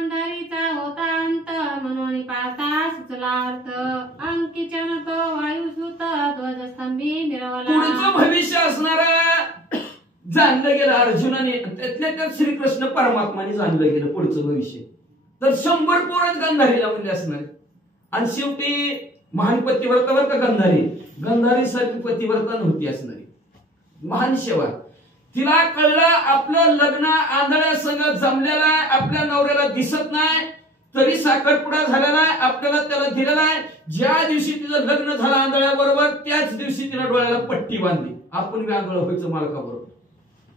गांधारीचा होता अंत म्हणून पाहता सुचला अर्थ अंकिचन तो वायुसूत ध्वजस्तंभी मिरवला. पुढचं भविष्य असणार जाणलं गेलं अर्जुनाने, त्यातल्या त्यात श्रीकृष्ण परमात्माने जाणलं गेलं पुढचं भविष्य. तर 100 पोरच गांधारीला म्हणजे असणार. आणि शेवटी महान पतिव्रता बर का गंधारी सारखी पतिव्रता नव्हती असणारी, महान सेवा. तिला कळलं आपलं लग्न आंधळ्या संग जमलेलं आहे, आपल्या नवऱ्याला दिसत नाही तरी साखरपुडा झालेला आहे, आपल्याला त्याला दिलेला आहे. ज्या दिवशी तिचं लग्न झालं आंधळ्या बरोबर त्याच दिवशी तिने डोळ्याला पट्टी बांधली. आपण बी आंधळ व्हायचं मालकाबरोबर,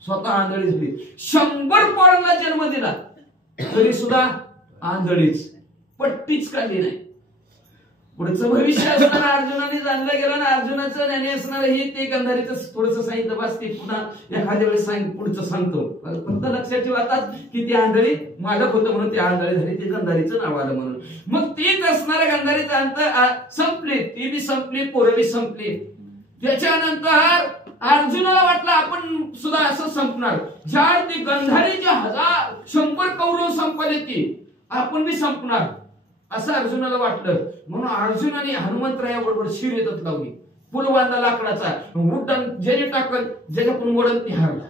स्वतः आंधळी झाली. 100 पोरांना जन्म दिला तरी सुद्धा आंधळीच, पट्टीच काढली नाही. पुढचं भविष्य असणार अर्जुनाने जाणलं गेलं ना. अर्जुनाचं ज्ञानी असणार हे ते गांधारीचं थोडंसं सांगितलं बस. ते पुन्हा एखाद्या वेळेस पुढचं सांगतो. फक्त लक्षात ठेवतात की ती आंधळी मालक होतं म्हणून ती आंधळी झाली, ते गांधारीचं नाव आलं म्हणून. मग तीच असणाऱ्या गांधारीचा अंत संपली, ती बी संपली, पोरं बी संपली. त्याच्यानंतर अर्जुनाला वाटलं आपण सुद्धा असं संपणार. ज्या ती गांधारीच्या 100 कौरव संपले ती आपण बी संपणार असं अर्जुनाला वाटलं. म्हणून अर्जुनाने हनुमंतरायाबरोबर शिर येतात लावली, पूल बांधला लाकडाचा, उड्डाण ज्याने टाकल ज्याच्या पण वडल ती हारला.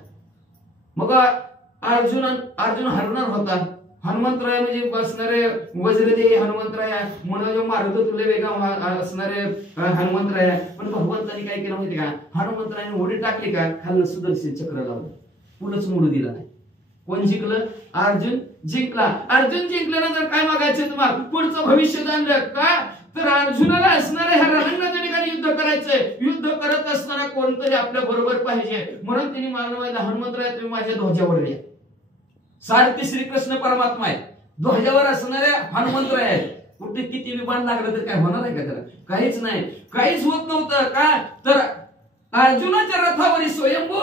मग अर्जुन हरणार होता. हनुमंतराय म्हणजे बसणारे वज्रदेही हनुमंतराया म्हणून मारुत तुले वेगा असणारे हनुमंतराया. पण भगवंतानी काय केलं माहिती का, हनुमंतरायाने उडी टाकली का खाल्लं सुदर्शन चक्र लावलं, पुलच मोडू दिला नाही. कोण जिंकलं? अर्जुन जिंकला. अर्जुन जिंकल्यानंतर काय मागायचं तुम्हाला? पुढचं भविष्य जाणलं का? तर अर्जुनाला असणाऱ्या ह्या रणांगणाच्या ठिकाणी युद्ध करायचंय. युद्ध करत असताना कोणतरी आपल्या बरोबर पाहिजे. म्हणून त्यांनी मानवाला हनुमंतराय तुम्ही माझ्या ध्वजावर या. सारथी श्रीकृष्ण परमात्मा आहे, ध्वजावर असणाऱ्या हनुमंतराय आहेत. कुठे किती विमान लागलं तर काय होणार आहे का त्याला? काहीच नाही, काहीच होत नव्हतं. का तर अर्जुनाच्या रथावरील स्वयंभू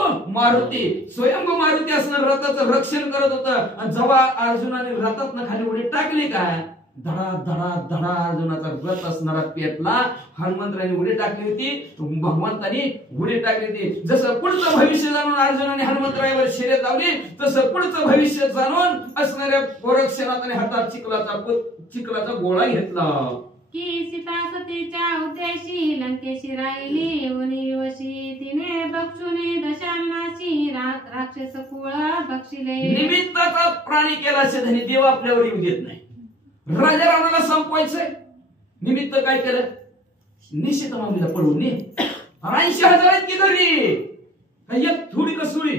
मारुती असणार रथाचं रक्षण करत होतं. आणि जेव्हा अर्जुनाने रथातनं खाली उडी टाकली काय धडा धडा धडा अर्जुनाचा रथ असणारा पेटला. हनुमंतराने उडी टाकली होती, भगवंतानी उडी टाकली होती. जसं पुढचं भविष्य जाणून अर्जुनाने हनुमंतरायावर शर्यत लावली, तसं पुढचं भविष्य जाणून असणाऱ्या गोरक्षनाथाने हातात चिखलाचा गोळा घेतला. की सीता सतीच्या उद्देशी लंकेशी राहिली उनिवशी तिने बक्षुने दशांनाशी राक्षस कुळ बक्षिले. निमित्ताचा प्राणी केला धनी देव आपल्यावर येऊ देत नाही. राजा रावणाला संपवायचंय, निमित्त काय केलं? निश्चित माऊलीला पडवून 80,000 आहेत की घरी, एक थोडी कसुळी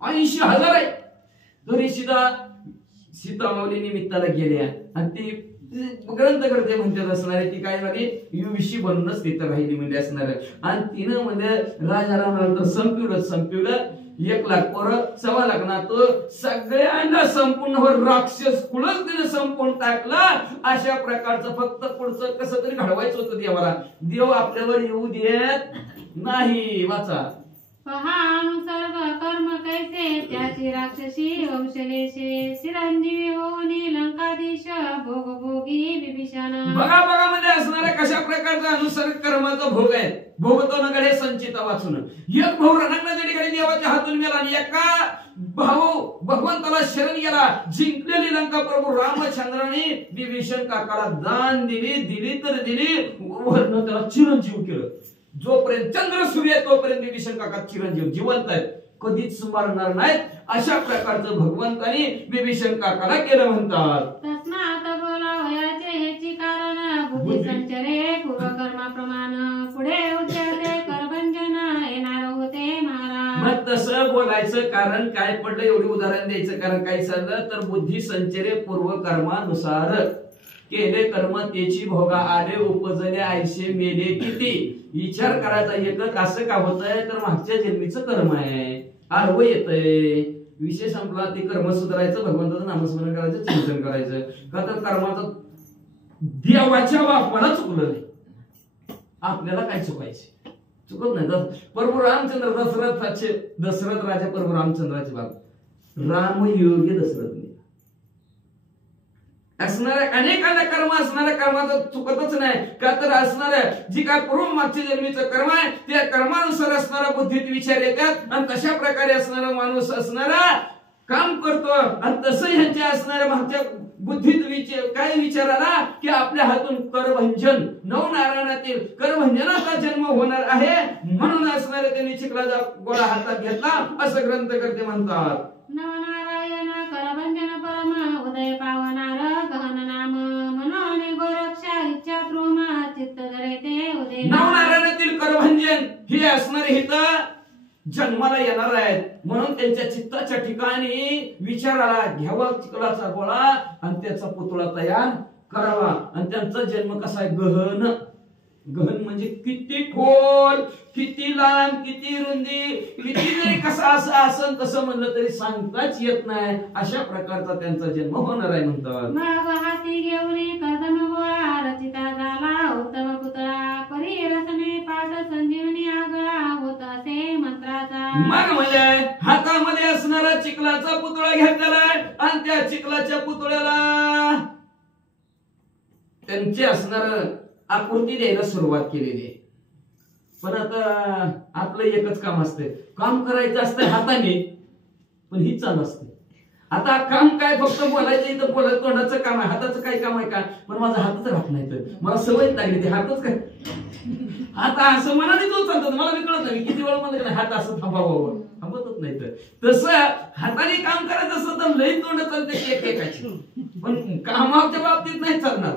80,000 आहेत घरी. सीता माऊली निमित्ताला गेल्या आणि ती ग्रंथ करते म्हणतात असणारे ती काय झाली युविशी बनूनच तिथं राहिली म्हणजे असणार. आणि तिनं म्हणजे राजा रावणाला संपवलं 1 लाख पोरं 1.25 लाख ना तो सगळ्यांना संपूर्ण राक्षस कुळच तिने संपून टाकला. अशा प्रकारचं फक्त पुढचं कसं तरी घडवायचं होतं देवाला. देव आपल्यावर येऊ देत नाही. वाचा पहा सर्व कर्म कैसे त्याची राक्षसी वंशलेशे चिरंजीवी होऊन लंकाधीश भोग भोगी विभीषण. बघा म्हणजे असणाऱ्या कशा प्रकारचा अनुसर कर्माचा भोग आहे. भोगतो न गडे संचिता वाचून. एक भाऊ रणांगणाच्या ठिकाणी देवाच्या हातून गेला आणि एका भाऊ भगवंताला शरण गेला. जिंकलेली लंका प्रभू रामचंद्राने विभीषण काकाला दान दिली तर दिली, वर्ण त्याला चिरंजीव केलं. जोपर्यंत चंद्र सूर्य आहे तोपर्यंत विभीषण काका चिरंजीव जिवंत आहेत, कधीच मरणार नाहीत. अशा प्रकारचं भगवंतानी विभीषण काकाला केलं म्हणतात. तस्मात बोलावयाचे हेची कारण बुद्धी संचरे पूर्वकर्माप्रमाण पुढे उद्यते करभंजन येणार होते महाराज. मग तसं बोलायचं कारण काय पडलं, एवढी उदाहरण द्यायचं कारण काय चाललं तर बुद्धी संचरे पूर्वकर्मानुसार केले कर्म त्याची भोगा आले उपजले आयशे मेले किती. विचार करायचा एकच असं का होतंय तर मागच्या जन्मीचं कर्म आहे आडवं येतंय. विषय संपला. ते कर्म सुधारायचं, भगवंताचं नामस्मरण करायचं, चिंतन करायचं. का तर कर्माचं देवाच्या बापाला चुकलं नाही, आपल्याला काय चुकायचे चुकत नाही. प्रभू रामचंद्र दशरथ राजा प्रभू रामचंद्राचे बाप राम योग्य दशरथ असणाऱ्या अनेकांना कर्म असणाऱ्या कर्माचं चुकतच नाही. का तर असणाऱ्या जी काय पूर्व मागच्या जन्मीचं कर्म आहे त्या कर्मानुसार असणारा बुद्धीत विचार येतात आणि तशा प्रकारे असणारा माणूस असणारा काम करतो आणि तसं ह्यांच्या असणाऱ्या मागच्या बुद्धीत काय विचार आला की आपल्या हातून करभंजन नवनारायणातील करभंजनाचा जन्म होणार आहे म्हणून असणारे त्यांनी चिखलाचा गोळा हातात घेतला असं ग्रंथकर्ते म्हणतात. नवनारायण करभंजन परम उदय पावनार गहन नाम मनोने गोरक्षा इच्छा ध्रुम चित्त धरे ते उदय. नवनारायणातील करभंजन हे असणारे हित जन्माला येणार आहेत म्हणून त्यांच्या चित्ताच्या ठिकाणी विचाराला घ्यावा चिखलाचा गोळा आणि त्याचा पुतळा तयार करावा. आणि त्यांचा जन्म कसा आहे गहन. गहन म्हणजे किती खोल किती लांब किती रुंदी किती जरी कसा असं असन तसं म्हणलं तरी सांगताच येत नाही अशा प्रकारचा त्यांचा जन्म होणार आहे म्हणतात. मग हाती घेऊन कदम गोळा रचिता झाला उत्तम पुतळा परी रसने पाठ संजीवनी आगळा होत असे मंत्राचा. मग म्हणजे हातामध्ये असणारा चिखलाचा पुतळा घेतलेला आहे आणि त्या चिखलाच्या पुतळ्याला त्यांचे असणार आकृती द्यायला सुरुवात केलेली आहे. पण आता आपलं एकच काम असतंय काम करायचं असतंय हाताने पण ही चाल असते. आता काम काय फक्त बोलायचं इथं बोलायचं तोंडाचं काम आहे हाताचं काय काम आहे का पण माझा हातच राहत नाही तर मला सवय लागली ते हातच काय आता असं मनाने तो चालतात मला मी कळत नाही किती वेळा मला हात असं थांबावं थांबतच नाही तर तसं हाताने काम करायचं असं तर लई तोंड चालते एकेकाची पण कामाच्या बाबतीत नाही चालणार.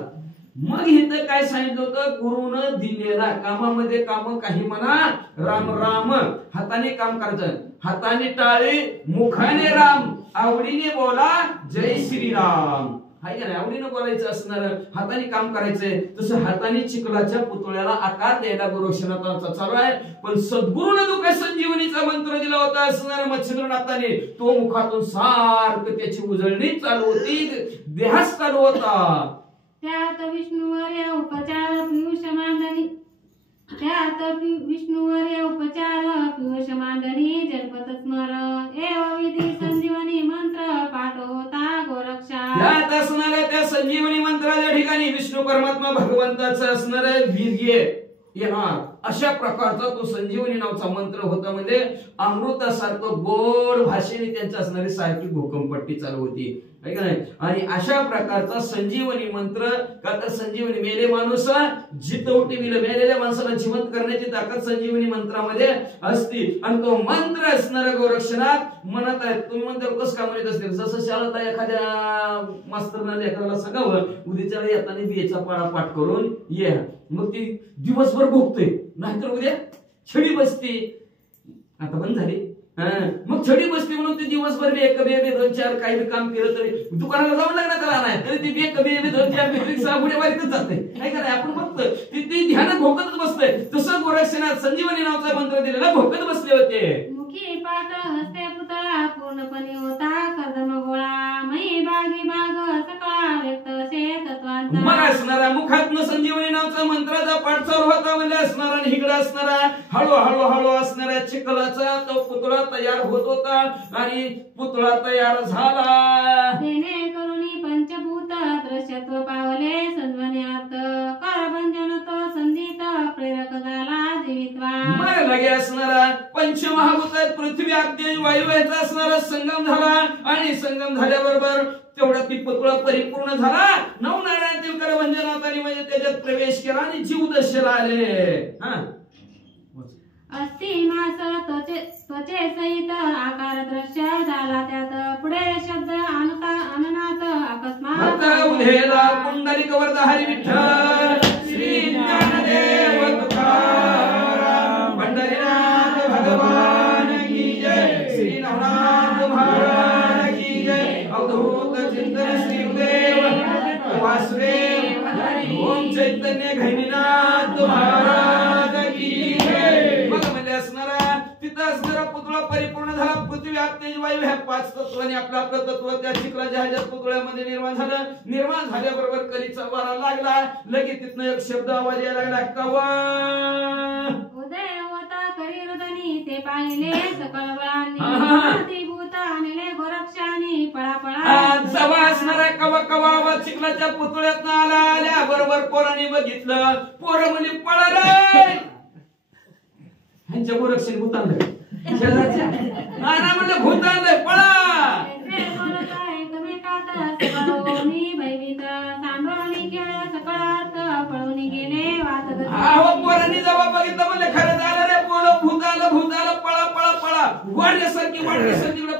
मग इथं काय सांगितलं होतं गुरुनं दिलेला कामामध्ये काम काही म्हणा राम राम हाताने काम करायचं हाताने टाळे मुखाने राम आवडीने बोला जय श्रीराम हाय का नाही आवडीने बोलायचं असणार हाताने काम करायचंय तसं हाताने चिखलाच्या पुतळ्याला आकार द्यायला गोरक्षनाथाचा चालू आहे. पण सद्गुरूने जो काय संजीवनीचा मंत्र दिला होता असणाऱ्या मच्छिंद्रनाथाने तो मुखातून सारखं त्याची उजळणी चालू होती देहास चालू होता. त्यात विष्णुवर उपचार पियुष मांडणी त्यात विष्णुवर उपचार पियुष मांडणी जलपत स्मर एव विधी संजीवनी मंत्र पाठ होता गोरक्षा. त्यात असणाऱ्या त्या संजीवनी मंत्राच्या ठिकाणी विष्णू परमात्मा भगवंताचं असणारं वीर्य येणार अशा प्रकारचा तो संजीवनी नावाचा मंत्र होता. म्हणजे अमृतासारखं गोड भाषेने त्यांच्या असणारी सारखी भूकंपट्टी चालू होती आहे का नाही. आणि अशा प्रकारचा संजीवनी मंत्र का तर संजीवनी मेले माणूस जितवटी मेलेल्या माणसाला जिवंत करण्याची ताकद संजीवनी मंत्रामध्ये असते. आणि तो मंत्र असणारा गोरक्षनाथ म्हणत आहे तुम्ही म्हणता कसं का म्हणत असतील जसं शाळेत एखाद्या मास्तरने एखाद्याला सांगावं उद्याच्या येताना बियेचा पाडा पाठ करून ये मग ती दिवसभर भोगतोय नाहीतर उद्या छडी बसते आता बंद झाली मग छडी बसते म्हणून ते दिवसभर बे दोन चार काही काम केलं तरी दुकानाला जाऊन लागणार त्याला नाही तरी ती बे दोन चार पुढे वारीतच जाते नाही का नाही आपण फक्त ती ध्यानात भोकतच बसतंय. तसं गोरक्षनाथ संजीवनी नावाचा मंत्र दिलेला भोकत बसले होते. मुखी पाठ हस्ते पुतळा पूर्णपणे होता कदम गोळा मै बागी बाग सकाळ व्यक्त असे तत्वांचा. मग असणारा मुखातनं संजीवनी नावाचा मंत्राचा पाठ चालू होता म्हणजे असणारा आणि इकडे असणारा हळू असणाऱ्या चिखलाचा तो पुतळा तयार होत होता आणि पुतळा तयार झाला. तेने करुणी पंचभूत दृश्यत्व पावले संध्वन्यात करभंजन तो संधीत प्रेरक झाला जीवित्वा. मग लगे असणारा पंचमहाभूत पृथ्वी अग्नी वायू याचा असणारा संगम झाला आणि संगम झाल्याबरोबर तेवढा ती पुतळा परिपूर्ण झाला. नवनारायणातील करभंजनाथाने म्हणजे त्याच्यात प्रवेश केला आणि जीवदशेला आले. अस्थि मास त्वचे सहित आकार दृश्य झाला त्यात पुढे शब्द अननाथ अकस्मात उधेला पुंडलिक वरद हरी विठ्ठल श्री ज्ञानदेव तुकाराम पंढरीनाथ भगवान की जय श्री नवनाथ महाराज की जय अवधूत चिंतन श्री गुरुदेव वासुदेव ओम चैतन्य घैनीनाथ महाराज की जय. मग म्हणजे असणारा तिथं असणारा पुतळा परिपूर्ण झाला. पृथ्वी अग्नी वायू ह्या पाच तत्वांनी आपलं आपलं तत्व त्या चिखलाच्या ह्याच्यात पुतळ्यामध्ये निर्माण झालं. निर्माण झाल्याबरोबर कलीचा वारा लागला लगेच तिथनं एक शब्द आवाज यायला लागला कवा उदय होता करीरदनी ते पाहिले सकळ बळांनी भूत आणले गोरक्षानी पळापळा जवळ असणारा कवा कवा आवाज चिखलाच्या पुतळ्यात आल्या बरोबर पोरांनी बघितलं पोरं म्हणजे पळाले ह्यांच्या गोरक्षाने भूत आणलं शेजारच्या म्हणलं भूत आणलंय पळा ते बोलता एकमेकात सकाळोनी भयभीत सांडोळणी केल्या सकाळात पळून गेले वातगती. अहो पोरांनी जेव्हा बघितलं म्हणले खरं झालं रे पोरं भूत आलं पळा पळा पळा वाढल्यासारखी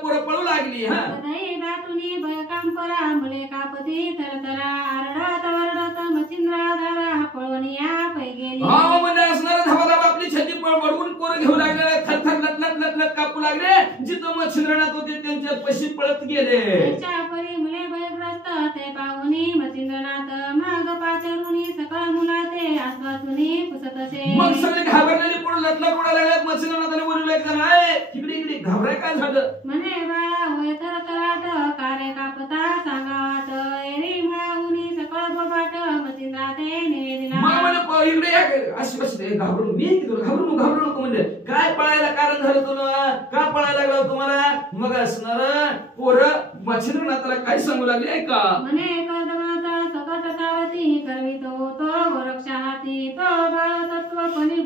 पोरं पळू लागली. हा कधी दाटुनी भयकांपरा मुले कापती थरथरा आरडत वरडत मच्छिंद्राधारा पळून या पै गेली. हा म्हणजे असणार धाबाधाब आपली छती बडवून पोरं घेऊ लागले थरथर लटलट कापू लागले. जिथं मच्छिंद्रनाथ होते त्यांच्या पशी पळत गेले. त्यांच्या परी मुले भयग्रस्त ते पाहुनी मच्छिंद्रनाथ माग पाचरुनी सकळ मुला ते आसवासुनी पुसत असे. मग सगळे घाबरलेले पळून लटलट उडायला लागले. मच्छिंद्रनाथाने बोलले एक जण आहे इकडे घाबराय काय झालं. म्हणे बाळा होय थरथराट कारे कापता सांगावाट एरी मुळाहुनी सकळ बोबाट मच्छिंद्राते निवेदिला. मग म्हणे इकडे अशी घाबरून मी घाबरू नको म्हणजे काय पळायला कारण झालं तुला का पळायला लागला तुम्हाला. मग असणार पोरं मच्छिंद्रनाथाला काय सांगू लागले ऐका. म्हणे कर्दमाचा सकट सारथी करवितो तो गोरक्षा हाती तो बाळ तत्वपणी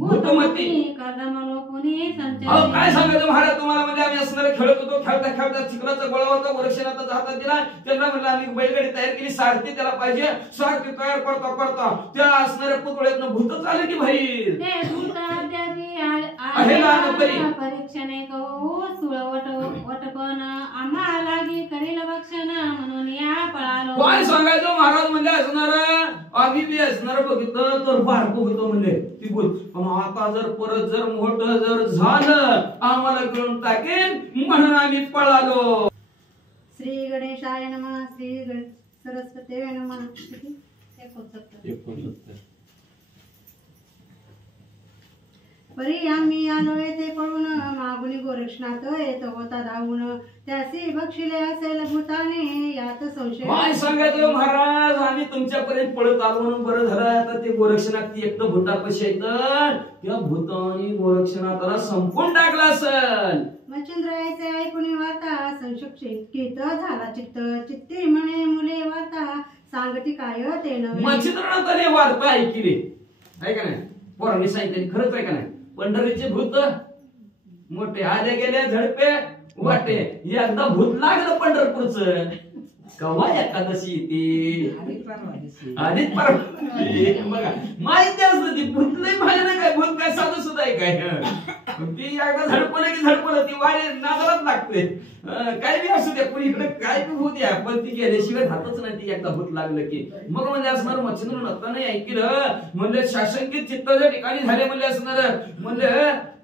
भूतमती कर्दम लोपुनी संचय. काय सांगायचं महाराज तुम्हाला म्हणजे आम्ही असणार खेळत होतो खेळता चिखलाचा गोळा होता गोरक्षनाथाचा हातात दिला. त्यांना म्हणलं आम्ही बैलगाडी तयार केली सारथी त्याला पाहिजे सारथी तयार करता त्या असणाऱ्या पुतळ्यातनं भूत आले की बाहेर. ते भूत अद्यापी आहे ना परी परीक्षणे कहू वटपण आम्हा लागी करील भक्षण म्हणून या पळालो. काय सांगायचं महाराज म्हणजे असणार आम्ही बी असणार बघितलं तर बारको होतो म्हणजे ती भूत. पण आता जर परत जर मोठं जर झालं आम्हाला घेऊन टाकेन म्हणून आम्ही पळालो. श्री गणेशाय नमः. श्री सरस्वती नमः. परी आम्ही आलो येथे पळून मागुनी गोरक्षनाथ येत होता धावून त्यासी बक्षिले असेल भूताने यात संशय. काय सांगायचं महाराज आम्ही तुमच्यापर्यंत पळत आलो म्हणून बरं झालं. आता ते गोरक्षनाथ ती एक तर भूतापाशी येतं त्या भूतानी गोरक्षनाथाला संपून टाकला असेल. मच्छिंद्र याचे ऐकून वार्ता संशयित झाला चित्ती म्हणे मुले वार्ता सांगती काय ते नव्हे. मच्छिंद्रनाथाने वार्ता ऐकली आहे का नाही पोरांनी सांगितली खरंच आहे का नाही. पंढरीचे भूत मोठे आले गेले झडपे वाटे एकदा भूत लागलं पंढरपूरचं कवा एकादशी ती आधीच बघा माहिती असतं ती भूत नाही माहिती नाही काय भूत काय साधं सुद्धा आहे काय. ती एकदा झडपलं की झडपलं ती वारी नादालाच लागते. काय बी असू द्या पण इकडे काय बी होऊ द्या पण ती गेल्याशिवाय राहतच नाही ती एकदा भूत लागलं की. मग म्हणजे असणार मच्छिंद्रनाथाने ऐकलं म्हणजे शासकीय चित्ताच्या ठिकाणी झाले म्हणजे असणार म्हणजे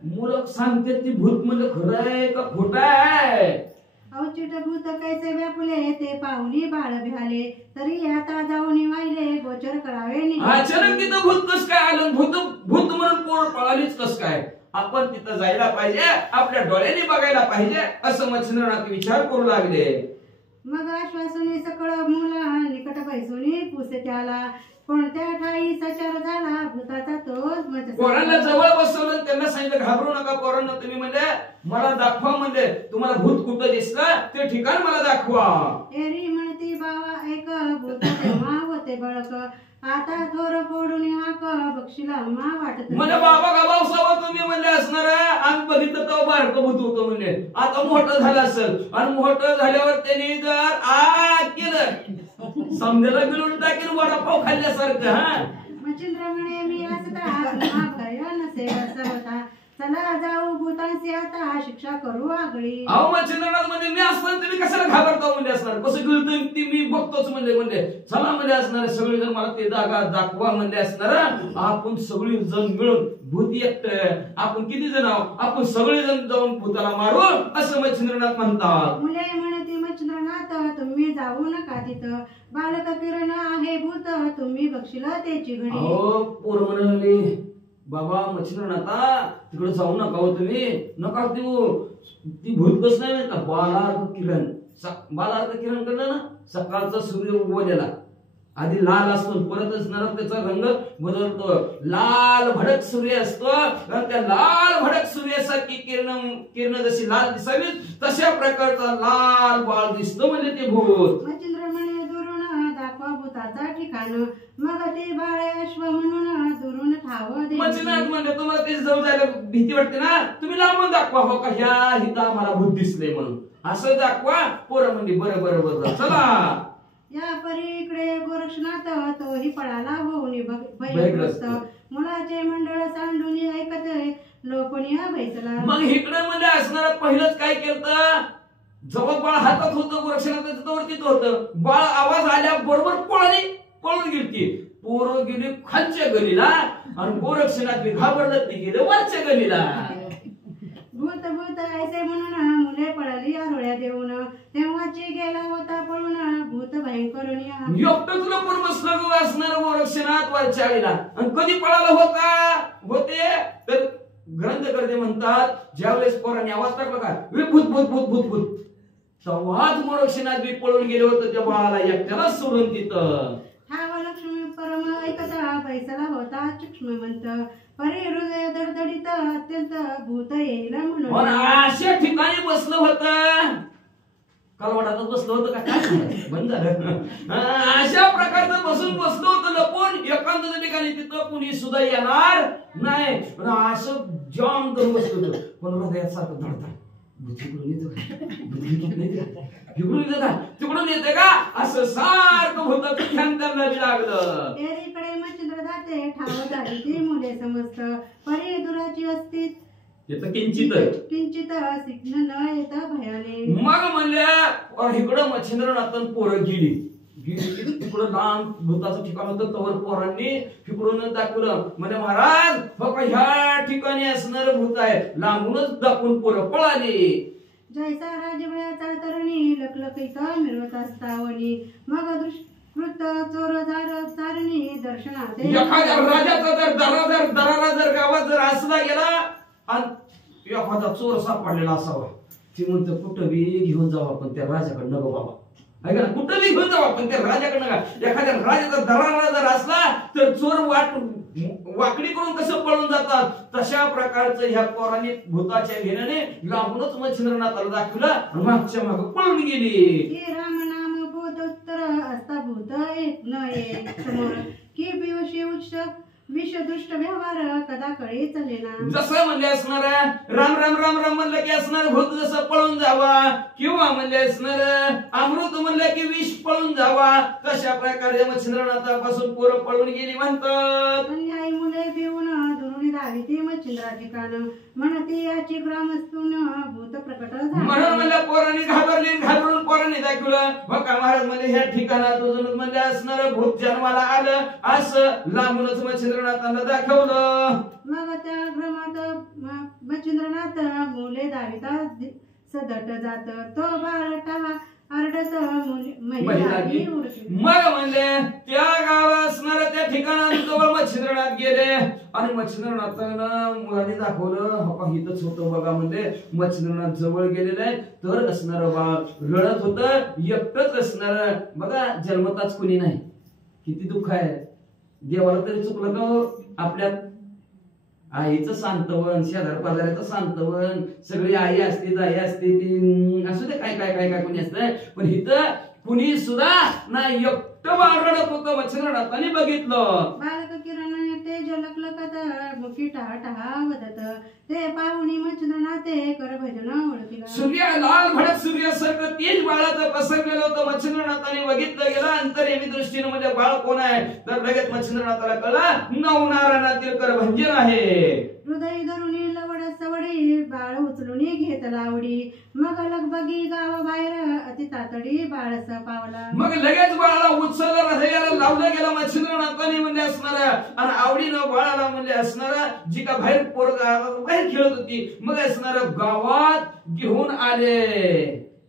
मूलक सांगते ती भूत म्हणजे खरं आहे का खोटं आहे. अवचित भूत कैसे व्यापुले ते पाहुणी बाळ भिहाले तरी आता जाऊन वाहिले गोचर करावे. अचानक तिथं भूत कस काय आलं भूत म्हणून पोर पळालीच कस काय. आपण तिथं जायला पाहिजे आपल्या डोळ्यांनी बघायला पाहिजे असं मच्छिंद्रनाथ विचार करू लागले. मग आश्वासने सकळ मुला निकट पैसुनी पुसे त्याला कोणत्या ठाई सचार झाला भूताचा तोच. पोरांना जवळ बसवलं त्यांना सांगितलं घाबरू नका पोरांना तुम्ही म्हणजे मला दाखवा म्हणजे तुम्हाला भूत कुठं दिसलं ते ठिकाण मला दाखवा. एरी म्हणती बाबा एक भूत तेव्हा होते बळक आता थोर फोडून हाक बक्षीला मा वाटत. म्हणजे बाबा गाबासावा तुम्ही म्हणजे असणार आम्ही बघितलं तेव्हा बारकं भूत होतं म्हणजे आता मोठं झालं असेल आणि मोठं झाल्यावर त्यांनी जर आत केलं समजायला मिळून टाकेल वडापाव खाल्ल्यासारखं. हा मच्छिंद्र म्हणे मी असता नसे सर्वथा चला जाऊ भूतांशी आता शिक्षा करू आगळी. अहो मच्छिंद्रनाथ म्हणजे मी असताना तुम्ही कशाला घाबरता म्हणजे असणार कसं गेलं ती मी बघतोच म्हणजे चला म्हणजे असणार सगळे जण मला ते जागा दाखवा म्हणजे असणार आपण सगळी जण मिळून भूत एकटं आपण किती जण आहोत आपण सगळे जण जाऊन भूताला मारू असं मच्छिंद्रनाथ म्हणतात. मुले म्हणते मच्छिंद्रनाथ तुम्ही जाऊ नका तिथं बालक किरण आहे भूत तुम्ही बक्षीला त्याची घडी. अहो पोर म्हणाले बाबा मच्छिंद्रनाथा तिकडे जाऊ नका हो तुम्ही नका देऊ ती भूत कस नाही का बालार्थ किरण करणं ना सकाळचा सूर्य उगवलेला आधी लाल असतो परत असणार त्याचा रंग बदलतो लाल भडक सूर्य असतो त्या लाल भडक सूर्यासारखी किरण जशी लाल दिसावी तशा प्रकारचा लाल बाळ दिसतो म्हणजे ते भूत. मच्छिंद्र म्हणे दुरून दाखवा भूत भूताचा ठिकाण मग ते बाळे अश्व म्हणून दुरून ठाव देवी. मच्छिंद्रनाथ म्हणले तुम्हाला ते जवळ जायला भीती वाटते ना, तुम्ही लांबून दाखवा हो का ह्या हिता आम्हाला भूत दिसले म्हणून असं दाखवा. पोरं म्हणली बरं बरं बरं चला. या परी इकडे गोरक्षनाथ तोही पळाला होऊन भयग्रस्त. मुलाचे मंडळ सांडून ऐकत लोकणी बैसला. मग इकडे म्हणजे असणार पहिलंच काय केलं, जवळ बाळ हातात होतं गोरक्षनाथाचं तोवर तिथं होतं. बाळ आवाज आल्याबरोबर पळून गेली. पोरं गेली खालच्या गलीला आणि गोरक्षनाथ बी घाबरलं ते गेले वरच्या गलीला. भूत भूत ऐसे म्हणून मुले पळाली आरोळ्या देऊन तेव्हाची गेला होता पळून भूत भयंकर. एकटंच लपून बसलं गो असणार गोरक्षनाथ वरच्या गलीला. आणि कधी पळाला होते तर ग्रंथकर्ते म्हणतात ज्यावेळेस पोरांनी आवाज टाकला का भूत भूत भूत भूत भूत तेव्हाच गोरक्षनाथ बी पळून गेले होते त्या बाळाला एकट्याला सोडून तिथं. हा लक्ष्मी परम ऐकता बैसला होता सूक्ष्मवंत परी हृदय दडदडीत अत्यंत भूत येईल म्हणून. अशा ठिकाणी बसलं होतं, कालवाडातच बसलं होतं का काय बंद झालं. अशा प्रकारचं बसलं होतं लपून एकांत ठिकाणी, तिथं कुणी सुद्धा येणार नाही. पण असं जाम करून बसलं होतं. पण हृदयासारखं धडधड तिकडून येतो तिकडून येते का असं सारखं होतं. ध्यान त्यांना बी लागलं. एकीकडे मच्छिंद्र जाते ठाव झाली ती मुले समजत परी दुराची असती किंचित शिकन न येता भयाने. मग म्हणले इकडं मच्छिंद्रनाथन पोरं गेली तिकडं लांब भूताचं ठिकाण होतं. तवर पोरांनी तिकडून दाखवलं म्हणजे महाराज हो का ह्या ठिकाणी असणार भूत आहे. लांबूनच दाखवून पोरं पळाली. जैसा राजभयाचा तरणी लखलखीत मिळवत असतावणी मग कृत चोर चारणी दर्शनात. एखाद्या राजाचा दरारा जर गावात जर असला गेला आणि एखादा चोर सापडलेला असावा, ती म्हणतं कुठं बी घेऊन जाऊ आपण त्या राजाकडे नको बाबा, ऐका ना कुठं बी घेऊन जाऊ आपण त्या राजाकडे नका. एखाद्या राजाचा दरारा जर असला तर चोर वाकडी करून कसं पळून जातात तशा प्रकारचं ह्या पोरांनी भूताच्या घेण्याने लांबूनच मच्छिंद्रनाथाला दाखवलं आणि मागच्या माग पळून गेली. राम नाम बोध उत्तर असता भूत येत न ये समोर की पियुषी उच्च विषदृष्ट व्यवहार कदा कळी चलेना. जसं म्हणले असणार राम राम राम राम म्हणलं की असणार भूत जसं पळून जावा किंवा म्हणले असणार अमृत म्हणलं की विष पळून जावा तशा प्रकारे मच्छिंद्रनाथापासून पोरं पळून गेली म्हणतात. आई मुले पिऊन दुरुणी धावी ती मच्छिंद्रा ठिकाण म्हणती याची ग्रामस्थून भूत प्रकट झाले. म्हणून म्हणलं पोरांनी घाबरून पोरांनी दाखवलं बघा महाराज म्हणजे ह्या ठिकाणात म्हणजे असणार भूत जन्माला आलं असं लांबूनच मच्छिंद्रनाथांना दाखवलं. मग त्या ग्रामात मच्छिंद्रनाथ मुले धाविता सदट जात तो बाळटा आरडत महिला मग म्हणजे त्या गावात असणार त्या ठिकाणाजवळ मच्छिंद्रनाथ गेले आणि मच्छिंद्रनाथानं मुलांनी दाखवलं हो इथंच होतं बघा. म्हणजे मच्छिंद्रनाथ जवळ गेलेलं आहे तर असणार बाळ रडत होत एकटंच असणार बघा. जन्मताच कुणी नाही. किती दुःख आहे. देवाला तरी चुकलं का आपल्या आईचं सांत्वन शेजार पाजाऱ्याचं सांत्वन सगळी आई असते दाई असते ती असू दे काय काय काय काय कोणी असतं पण इथं कुणी सुद्धा नाही. एकटं बाळ रडत होतं. मच्छिंद्रनाथांनी बघितलं. बालक किरण तेज लखलखत मुखी टहा वदत ते पाहुणी मच्छिंद्रनाथे कर भजन ओळखीला. सूर्य लाल भडक सूर्यासारखं तेज बाळाचं पसरलेलं होतं. मच्छिंद्रनाथाने बघितलं गेलं अंतर्यामी दृष्टीने म्हणजे बाळ कोण आहे तर लगेच मच्छिंद्रनाथाला कळलं नवनारायणातील कर भंजन आहे. हृदय धरुणी लवड सवडी बाळ उचलून घेत लावडी मग लगबगी गाव बाहेर अति तातडी बाळस पावला. मग लगेच बाळाला उचललं हृदयाला लावलं गेलं मच्छिंद्रनाथाने म्हणले असणार आणि आवडीनं बाळाला म्हणले असणार जी का बाहेर बाहेर खेळत होती मग असणार गावात घेऊन आले.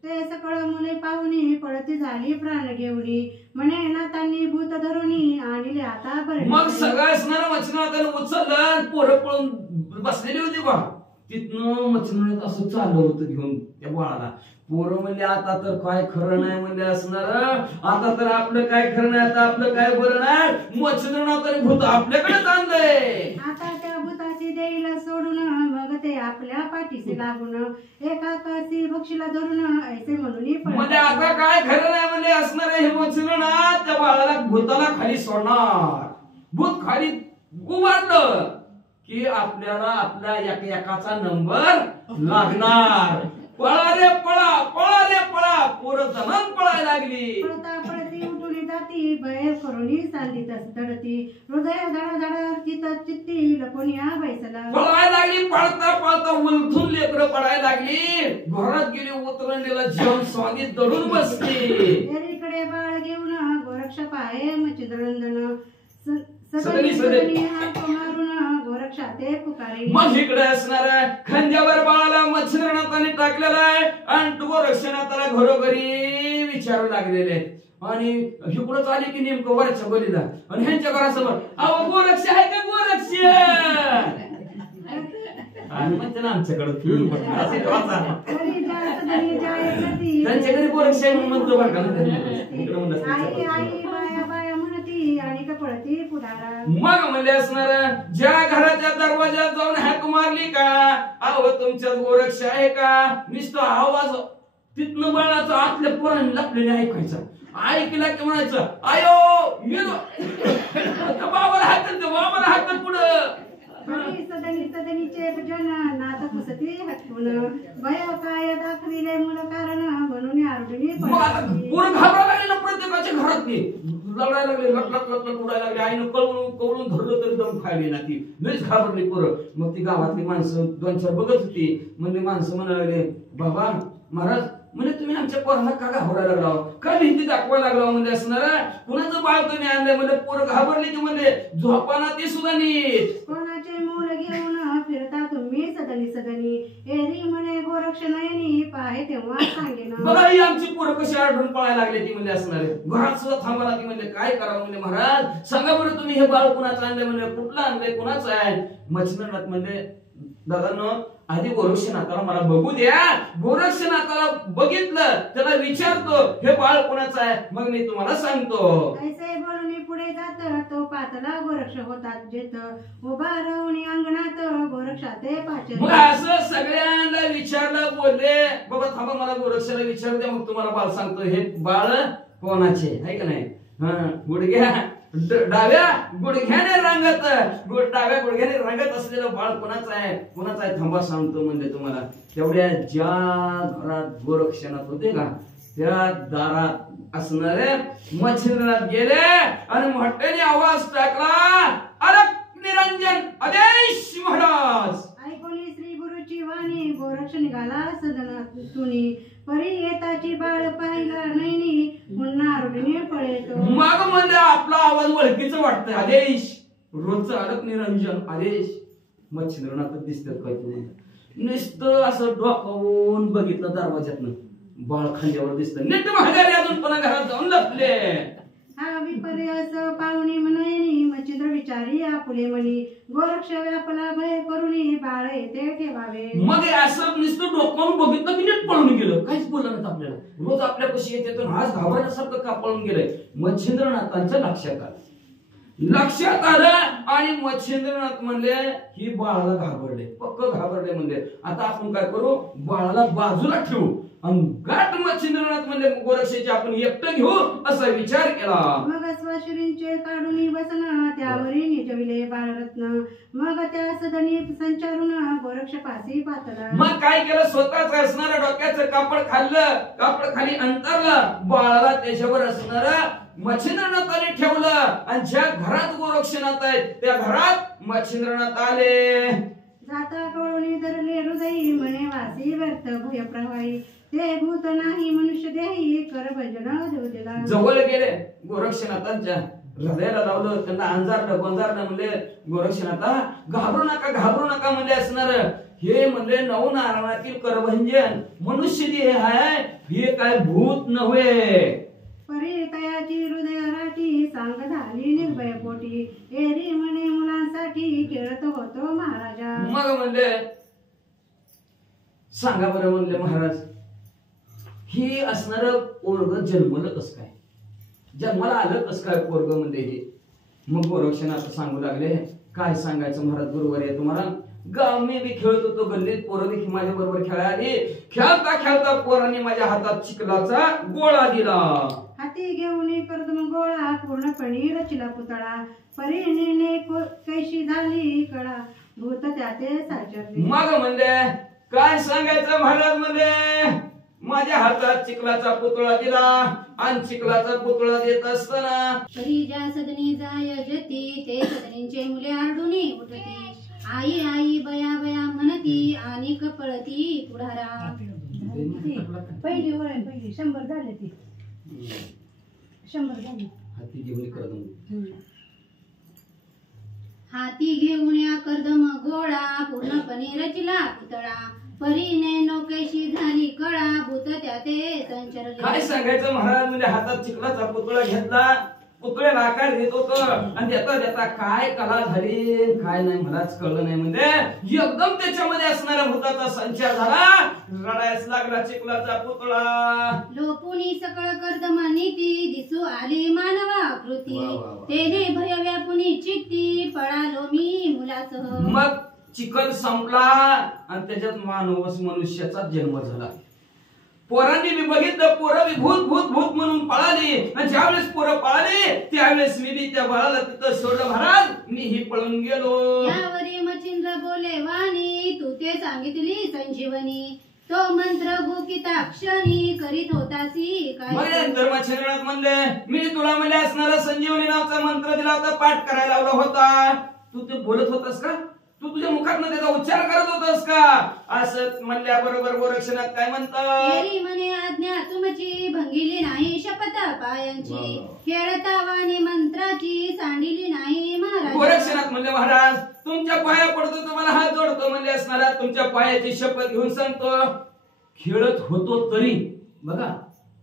ते सकळ मुले पाहुणी पळती झाली प्राण घेऊनी म्हणे नातांनी भूत धरुणी आणले आता बरं. मग सगळं असणार मच्छिंद्रनाथाने उचललं पोरं पळून बसलेली होती बा. तिथनं मच्छिंद्रनाथ असं चाललं होतं घेऊन त्या बाळाला. पोरं म्हणजे आता तर काय खरं नाही म्हणजे असणार आता तर आपलं काय खरं नाही आता आपलं काय बरं नाही. मच्छिंद्रनाथाने भूत आपल्याकडेच आणलंय. आता त्या भूताची देईला सोडून मग ते आपल्या पाठीशी लागून एका काशी बक्षीला धरून ऐसे म्हणून म्हणजे आता काय खरं नाही म्हणजे असणार हे मच्छिंद्रनाथ त्या बाळाला भूताला खाली सोडणार. भूत खाली गुवारलं की आपल्याला आपल्या एकाचा नंबर लागणार. पळा रे पळा, पळा रे पळा, पोरं जमान पळायला लागली. पळता पळती उठून जाती, भय करुणी चालली तस दडती, हृदय धडधड चित्ती लपून या बैसला. पळायला लागली, पळता पळता उलथून लेकरं पळायला लागली. घरात गेली, उतरंडीला जेवण स्वादी दडून बसली. एकीकडे बाळ घेऊन गोरक्ष पाहे मच्छिंद्रनंदन, सदनी सदनी हाक मारून गोरक्षा ते पुकारे. मग इकडे असणार खांद्यावर बाळाला मच्छिंद्रनाथाने टाकलेला आहे आणि गोरक्षनाथाला घरोघरी विचारू लागलेले. आणि इकडं आली की नेमकं वरच्या गलीला आणि ह्यांच्या घरासमोर, अहो गोरक्ष आहे का गोरक्ष? आणि म्हणते ना आमच्याकडे फिरून त्यांच्या घरी गोरक्ष आहे म्हणून म्हणतो बरं का. आई आई बाया बाया म्हणती आणि कपळती पुढारा. मग म्हणले असणार, ज्या घराच्या दरवाजात जाऊन हाक मारली का, अहो तुमच्यात गोरक्ष आहे का, नुसतं आवाज तिथनं बाळाचं आतल्या पोरांनी लपलेले ऐकायचं. ऐकला की म्हणायचं, आयो येलो बाबाला हाकल, बाबाला हाकल पुढं. सदनीचे जन नाथ पुसती हटकून, भय काय दाखविले मूळ कारण म्हणून आरडणी पडली. पोरं घाबरायला लागले ना, प्रत्येकाच्या घरात लढायला लागले, लटलट लटलट उडायला लागले. आईनं कळून धरलं तरी दम खायली ना ती, लईच घाबरली पोरं. मग ती गावातली माणसं 2-4 बघत होती. म्हणजे माणसं म्हणायला लागले, बाबा महाराज म्हणजे तुम्ही आमच्या पोरांना का घाबरायला लागला, का भीती दाखवायला लागला म्हणजे असणार, कुणाचं बाळ तुम्ही आणलंय म्हणजे. पोरं घाबरली की म्हणजे झोपाना ती सुद्धा नीट. कोणाचे मूल घेऊन फिरता तुम्ही सदनी, एरी म्हणे गोरक्ष नयनी, पाहे तेव्हा सांगेन. बघा ही आमची पोरं कशी आढळून पळायला लागले ती म्हणजे असणार. घरात सुद्धा थांबायला ती म्हणजे काय करावं म्हणजे, महाराज सांगा बरं तुम्ही हे बाळ कुणाचं आणलंय म्हणजे, कुठलं आणलंय, कुणाचं आहे. मच्छिंद्रनाथ म्हणजे, दादांनो आधी गोरक्षनाथाला मला बघू द्या. गोरक्षनाथाला बघितलं, त्याला विचारतो हे बाळ कोणाचं आहे, मग मी तुम्हाला सांगतो. ऐसे बोलून पुढे जात, तो पातला गोरक्ष होतात जेत, उभा राहून अंगणात गोरक्षाते पाचर. मग असं सगळ्यांना विचारलं, बोलले बाबा थांबा मला गोरक्षाला विचारू द्या, मग तुम्हाला बाळ सांगतो हे बाळ कोणाचे आहे का नाही. गुडघ्या डाव्या गुडघ्याने डाव्या गुडघ्याने रंगत असलेलं बाळ कोणाचं आहे थांबा सांगतो म्हणजे तुम्हाला. तेवढ्या ज्या घरात गोरक्षनाथ होते का त्या दारात असणारे मच्छिंद्रनाथ गेले आणि मोठ्याने आवाज टाकला, अलक निरंजन आदेश महाराज. ऐकोनी श्री गुरुची वाणी, गोरक्ष निघाला सदनातूनी, परी येताची बाळ पाहिला नैनी, पुन्हा रुढीने पळेतो. मग म्हणजे आपला आवाज ओळखीचं वाटतंय, आदेश. रोजचं अलक निरंजन आदेश. मच्छिंद्रनाथ दिसतात काय तुम्ही, नुसतं असं डोकावून बघितलं दरवाज्यातनं, बाळ खांद्यावर दिसतं. नीट महागारी अजून पुन्हा घरात जाऊन लपले. हा विपर्यास पाहुणी म्हणेनी, मच्छिंद्र विचारी आपुले म्हणी, गोरक्ष व्यापला भय करुणी, बाळ येते ठेवावे. मग असं नुसतं डोकावून बघितलं की नीट पळून गेलं, काहीच बोललं नाही आपल्याला. रोज आपल्यापाशी येते तर आज घाबरण्यासारखं का पळून गेलंय. मच्छिंद्रनाथांच्या लक्षात आलं आणि मच्छिंद्रनाथ म्हणले ही बाळाला घाबरले, पक्क घाबरले म्हणले. आता आपण काय करू, बाळाला बाजूला ठेवू आणि गाठ मच्छिंद्रनाथ म्हणले गोरक्षाची आपण एकटं घेऊ असा विचार केला. मग स्वाश्रींचे काढून बसना, त्यावरी निजविले बाळरत्न, मग त्या सदनी संचारून गोरक्ष पासी पातला. मग काय केलं, स्वतःच असणारं डोक्याचं कापड खाल्लं, कापड खाली अंतरलं, बाळाला त्याच्यावर असणार मच्छिंद्रनाथाने ठेवलं आणि ज्या घरात गोरक्षनाथ आहेत त्या घरात मच्छिंद्रनाथ आले. जाता कळून धरले हृदयी, म्हणे वासी व्यर्थ भय प्रवाही, ते भूत नाही मनुष्य देही, कर भजन देवतेला. जवळ गेले गोरक्षनाथांच्या हृदयाला लावलं, त्यांना अंजारलं गोंजारलं. म्हणले गोरक्षनाथा घाबरू नका म्हणले असणार. हे म्हणले नवनारायणातील करभंजन मनुष्य देह आहे, हे काय भूत नव्हे. परी तयाची हृदय राठी, सांग झाली निर्भय पोटी, एरी म्हणे मुलांसाठी खेळत होतो महाराजा. मग म्हणले सांगा बरं म्हणले महाराज, ही असणार पोरग जन्मलं कस काय, जन्माला आलं कस काय पोरग म्हणजे हे. मग गोरक्षनाथ सांगू लागले, काय सांगायचं महाराज, बरोबर आहे तुम्हाला. गाव मी बी खेळत होतो गल्लीत, पोरं देखील माझ्या बरोबर खेळायला आली. खेळता पोरांनी माझ्या हातात चिखलाचा गोळा दिला. हाती घेऊन करतो गोळा, पूर्णपणे रचिला पुतळा परीने कैशी झाली कळा भूत त्याते साचरले. मग म्हणले काय सांगायचं महाराज म्हणले माझ्या हातात चिखलाचा पुतळा दिला आणि चिखलाचा पुतळा देत असताना परी ज्या सदनी जाय जती ते सदनींचे मुले आरडूनी उठती आई आई बया बया म्हणती आणि कपळती पुढारा. पहिली वर आहे, पहिली 100 झाले ती 100 झाली. हाती घेऊन करत हाती घेऊन या कर्दम गोळा पूर्णपणे रचिला पुतळा परीने नौकेशी झाली कळा भूत त्याते संचरले. काय सांगायचं महाराज म्हणजे हातात चिखलाचा पुतळा घेतला पुतळ्याला आकार देत होत आणि देता देता काय कला झाली काय नाही मलाच कळलं नाही म्हणजे एकदम त्याच्यामध्ये असणाऱ्या भूताचा संचार झाला रडायच लागला चिखलाचा पुतळा. लोपुनी सकळ कर्दम नीती दिसू आली मानवा कृती तेने भय व्यापुनी चित्ती पळालो मी मुलासह. मग चिखल संपला आणि त्याच्यात मनुष्याचा जन्म झाला. पोरांनी मी बघितलं पोरं भूत भूत भूत म्हणून पळाली आणि ज्यावेळेस पोरं पळाली त्यावेळेस मी त्या बाळाला तिथं सोडलं महाराज मीही पळून गेलो. यावरी मच्छिंद्र बोले वाणी तू ते सांगितली संजीवनी तो मंत्र गुकिता क्षणी करीत होतासी काय. धर्मचरणात म्हणले मी तुला म्हणले असणारा संजीवनी नावाचा मंत्र दिला होता पाठ करायला लावला होता तू ते बोलत होतास का तू तुझ्या मुखातनं त्याचा उच्चार करत होतास का असं म्हणल्याबरोबर गोरक्षनाथ काय म्हणतात म्हणे आज्ञा तुमची भंगिली नाही शपथ पायांची खेळता वाणी मंत्राची सांडिली नाही महाराज. गोरक्षनाथ म्हणले महाराज तुमच्या पाया पडतो तुम्हाला हात जोडतो म्हणले असणारा तुमच्या पायाची शपथ घेऊन सांगतो खेळत होतो तरी बघा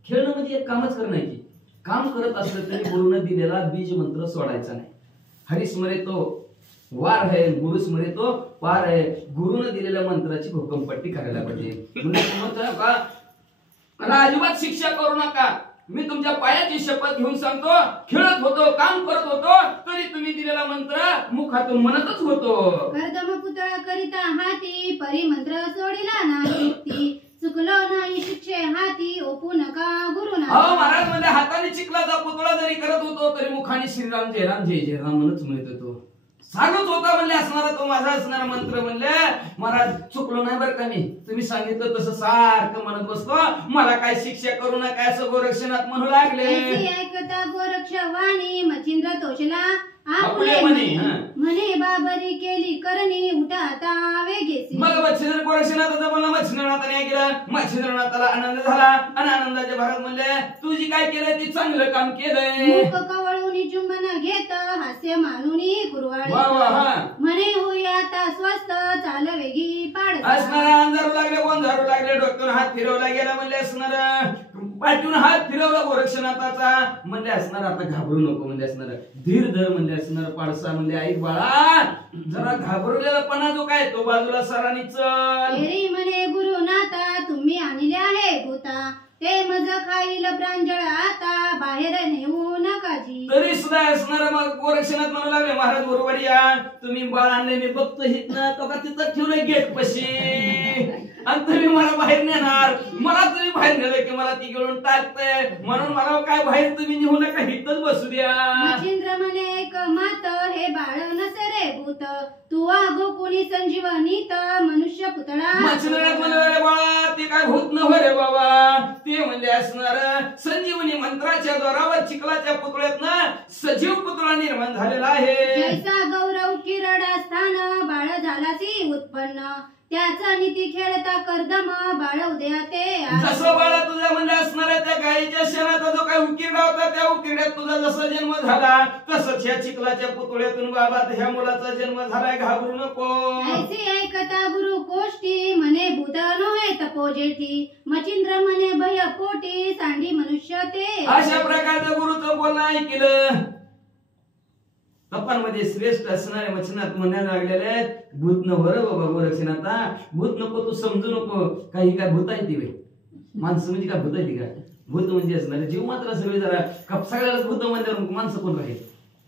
खेळणं म्हणजे एक कामच करण्याची काम करत असलं तरी गुरुनं दिलेला बीज मंत्र सोडायचा नाही. हरिस्मरे तो वार आहे गुरु स्मरे तो पार आहे गुरुने दिलेल्या मंत्राची भूकंपट्टी करायला पाहिजे. मला अजिबात शिक्षा करू नका मी तुमच्या पायाची शपथ घेऊन सांगतो खेळत होतो काम करत होतो तरी तुम्ही दिलेला मंत्र मुखातून म्हणतच होतो. कर्दम पुतळा करिता हाती परी मंत्र सोडिला नाही ती चुकलो नाही शिक्षे हाती ओपू नका गुरु महाराज म्हणजे हाताने चिखलाचा पुतळा जरी करत होतो तरी मुखाने श्रीराम जय जयराम म्हणत म्हणत होतो सांगत होता म्हणले असणारा तो माझा असणारा मंत्र म्हणले महाराज चुकलो नाही बरं का मी तुम्ही सांगितलं तसं सारखं म्हणत बसतो मला काय शिक्षा करू नका असं गोरक्षनाथ म्हणू लागले. ऐकता गोरक्ष वाणी मच्छिंद्र तोषला आपले म्हणे बाबरी केली करणी उठा आता वेगेसी. मग मच्छिंद्र गोरक्षनाथाचा बोलला मच्छिंद्रनाथाने केलं मच्छिंद्रनाथाला आनंद झाला आणि आनंदाच्या भरात म्हणले तू जी काय केलंय ती चांगलं काम केलंय. कवळून चुंबन घेत हास्य मानुनी कुरवाळी म्हणे होई आता स्वस्त चाल वेगी पाड असणारा अंधारू लागले गोंधारू लागले डोक्यातून हात फिरवला गेला म्हणले असणार पाठून हात फिरवला गोरक्षनाथाचा म्हणले असणार आता घाबरू नको म्हणजे असणार धीर धर म्हणजे असणार पाडसा म्हणजे आई बाळा जरा घाबरलेलापणा जो काय तो बाजूला सरांनी चल म्हणे गुरुनाथा तुम्ही आणले आहे भूता ते मज खाईल प्रांजळ आता बाहेर नेऊ नकाजी. तरी सुद्धा असणार मग गोरक्षनाथ म्हणू लागले महाराज बरोबर या तुम्ही बाळ आणले मी बघतो हितनं तो का तिथं ठेवलंय गेट पशी आणि तुम्ही मला बाहेर नेणार मला तुम्ही बाहेर नेलं की मला ती घेऊन टाकतंय म्हणून मला काय बाहेर तुम्ही नेऊ नका हितच बसू द्या. मच्छिंद्र म्हणे एक मात हे बाळ नसे रे भूत तू आगो कुणी संजीवनीत मनुष्य पुतळा. मच्छिंद्रनाथ म्हणले बाळा ते काय भूत नव्हे रे बाबा ते म्हणले असणार संजीवनी मंत्राच्या द्वारावर चिखलाच्या पुतळ्यातनं सजीव पुतळा निर्माण झालेला आहे. जैसा गौरव किरडा स्थान बाळ झालासी उत्पन्न त्याचा नीती खेळता कर्दम बाळ उद्या ते जसं बाळा तुझ्या म्हणजे असणाऱ्या त्या गायीच्या शेणाचा जो काही उकिरडा होता त्या उकिरड्यात तुझा जसा जन्म झाला तसंच ह्या चिखलाच्या पुतळ्यातून बाबा ह्या मुलाचा जन्म झालाय घाबरू नको. ऐसे ऐकता गुरु कोष्टी म्हणे भूत नव्हे तपोजेठी मच्छिंद्र म्हणे भय पोटी सांडी मनुष्य ते. अशा प्रकारचं गुरुचं बोलणं ऐकलं तपांमध्ये श्रेष्ठ असणारे मच्छिनाथ म्हणायला लागलेले भूत न बरं बाबा गोरक्षनाथा भूत नको तू समजू नको काही काय भूत आहे ती माणसं म्हणजे काय भूत आहे ती काय भूत म्हणजे असणारे जीव मात्र सगळे जरा सगळ्याला भूत म्हणजे माणसं कोण राहील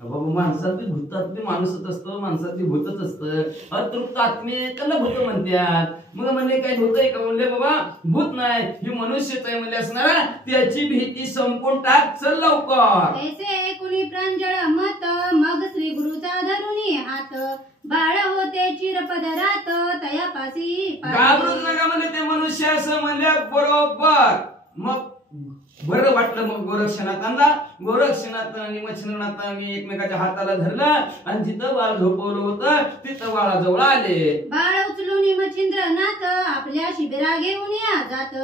बाबा माणसातली भूतातली माणूसच असतो, माणसातली भूतच असतं. अतृप्त आत्मे त्याला भूत म्हणतात. मग म्हणले काय भूत आहे का? म्हणले बाबा भूत नाही, ही मनुष्यच आहे म्हणजे असणार. त्याची भीती संपून टाक, चल लवकर. ऐसे कुणी प्रांजळ मत, मग श्री गुरुचा धरुनी हात, बाळ होते चिरपदरात तयापासी घाबरूच नका म्हणले ते मनुष्य असं म्हणल्या बरोबर. मग बरं वाटलं. मग गोरक्षनाथांना, गोरक्षनाथ आणि मच्छिंद्रनाथांनी एकमेकाच्या हाताला धरलं आणि जिथं बाळ झोपवलं होतं तिथं बाळाजवळ आले. बाळ उचलून मच्छिंद्रनाथ आपल्या शिबिरा घेऊन या जात,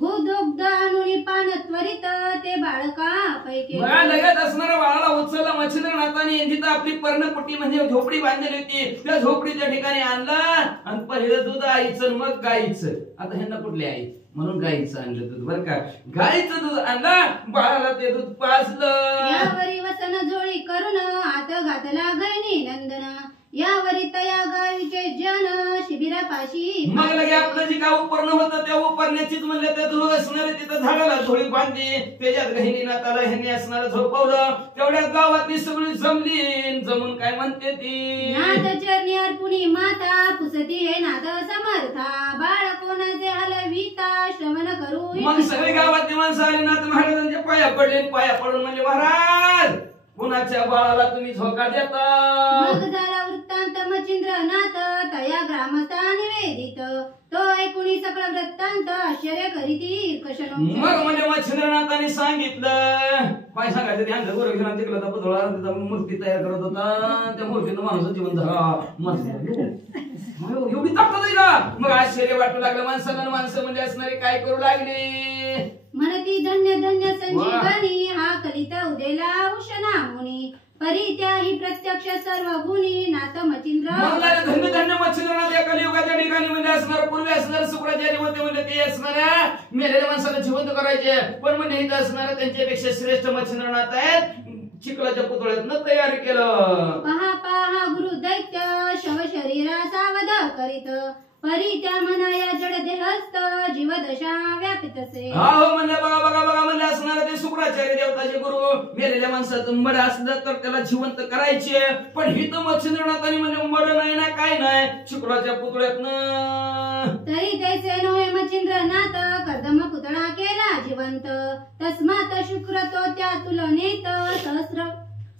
गोदुग्ध आणून पान त्वरित ते बाळका पैकी. लगेच असणाऱ्या बाळाला उचललं मच्छिंद्रनाथांनी. जिथं आपली पर्णपट्टी म्हणजे झोपडी बांधलेली होती त्या झोपडीच्या ठिकाणी आणलं आणि पहिलं दूध आईचं मग गाईचं. आता ह्यांना कुठली आई म्हणून गाईचं आणलं दूध. बरं का, गाईचं दूध आणलं, बाळाला ते दूध पाजलं. यावरी वसन जोडी करून आत घातला गैनी नंदन, यावरी तया गावीचे जन शिबिरापाशी. मग लगे आपलं जे काय उपरणं होतं त्या उपरण्याचीच म्हणलं त्या दूध असणारे तिथं झाडाला थोडी बांधली, त्याच्यात गहिनी नाताला ह्यांनी असणारं झोपवलं. तेवढ्या गावातली सगळी जमली. जमून काय म्हणते ती, नाथ चरणी अर्पुणी माता पुसती हे नाथ समर्था, बाळ कोणाचे हलविता श्रवण करू. मग सगळी गावातली माणसं आली. नाथ महाराजांच्या पाया पडले. पाया पडून म्हणजे महाराज कुणाच्या बाळाला तुम्ही झोका देता. मग झाला वृत्तांत मच्छिंद्रनाथ तया ग्रामस्था निवेदित, तो ऐकुणी सकळ वृत्तांत आश्चर्य करीती कशनो. मग म्हणजे मच्छिंद्रनाथांनी सांगितलं. काय सांगायचं, ध्यान गोरक्षनाथ तिकडे पुतळा मूर्ती तयार करत होता. त्या मूर्तीनं माणूस जीवन झाला. एवढी ताकद आहे का? मग आश्चर्य वाटू लागलं माणसाला. माणसं म्हणजे असणारे काय करू लागली, म्हणती धन्य धन्य संजीवनी, हा कलित उदेला उशना मुनी, परी त्याही प्रत्यक्ष सर्व गुणी नाथ मच्छिंद्र. धन्य धन्य मच्छिंद्रनाथ या कलियुगाच्या ठिकाणी म्हणजे असणार. पूर्वी असणार शुक्राचार्य होते म्हणजे ते असणाऱ्या मेलेल्या माणसाला जिवंत करायचे. पण म्हणजे इथं असणाऱ्या त्यांच्यापेक्षा श्रेष्ठ मच्छिंद्रनाथ आहेत. चिखलाच्या पुतळ्यातनं तयार केलं. पहा पहा गुरु दैत्य शव शरीराचा वध करीत, परी त्या मनाया जड देहस्थ जीवदशा व्यापितसे. हो म्हणले बघा बघा बघा म्हणले असणार ते शुक्राचार्य देवताचे गुरु. मेलेल्या माणसाचं मड असलं तर त्याला जिवंत करायचे. पण हिथं मच्छिंद्रनाथांनी म्हणजे मड नाही ना काय नाही, शुक्राच्या पुतळ्यातनं. तरी तैसे नव्हे मच्छिंद्रनाथ कर्दम पुतळा केला जिवंत, तस्मात शुक्र तो त्या तुलनेत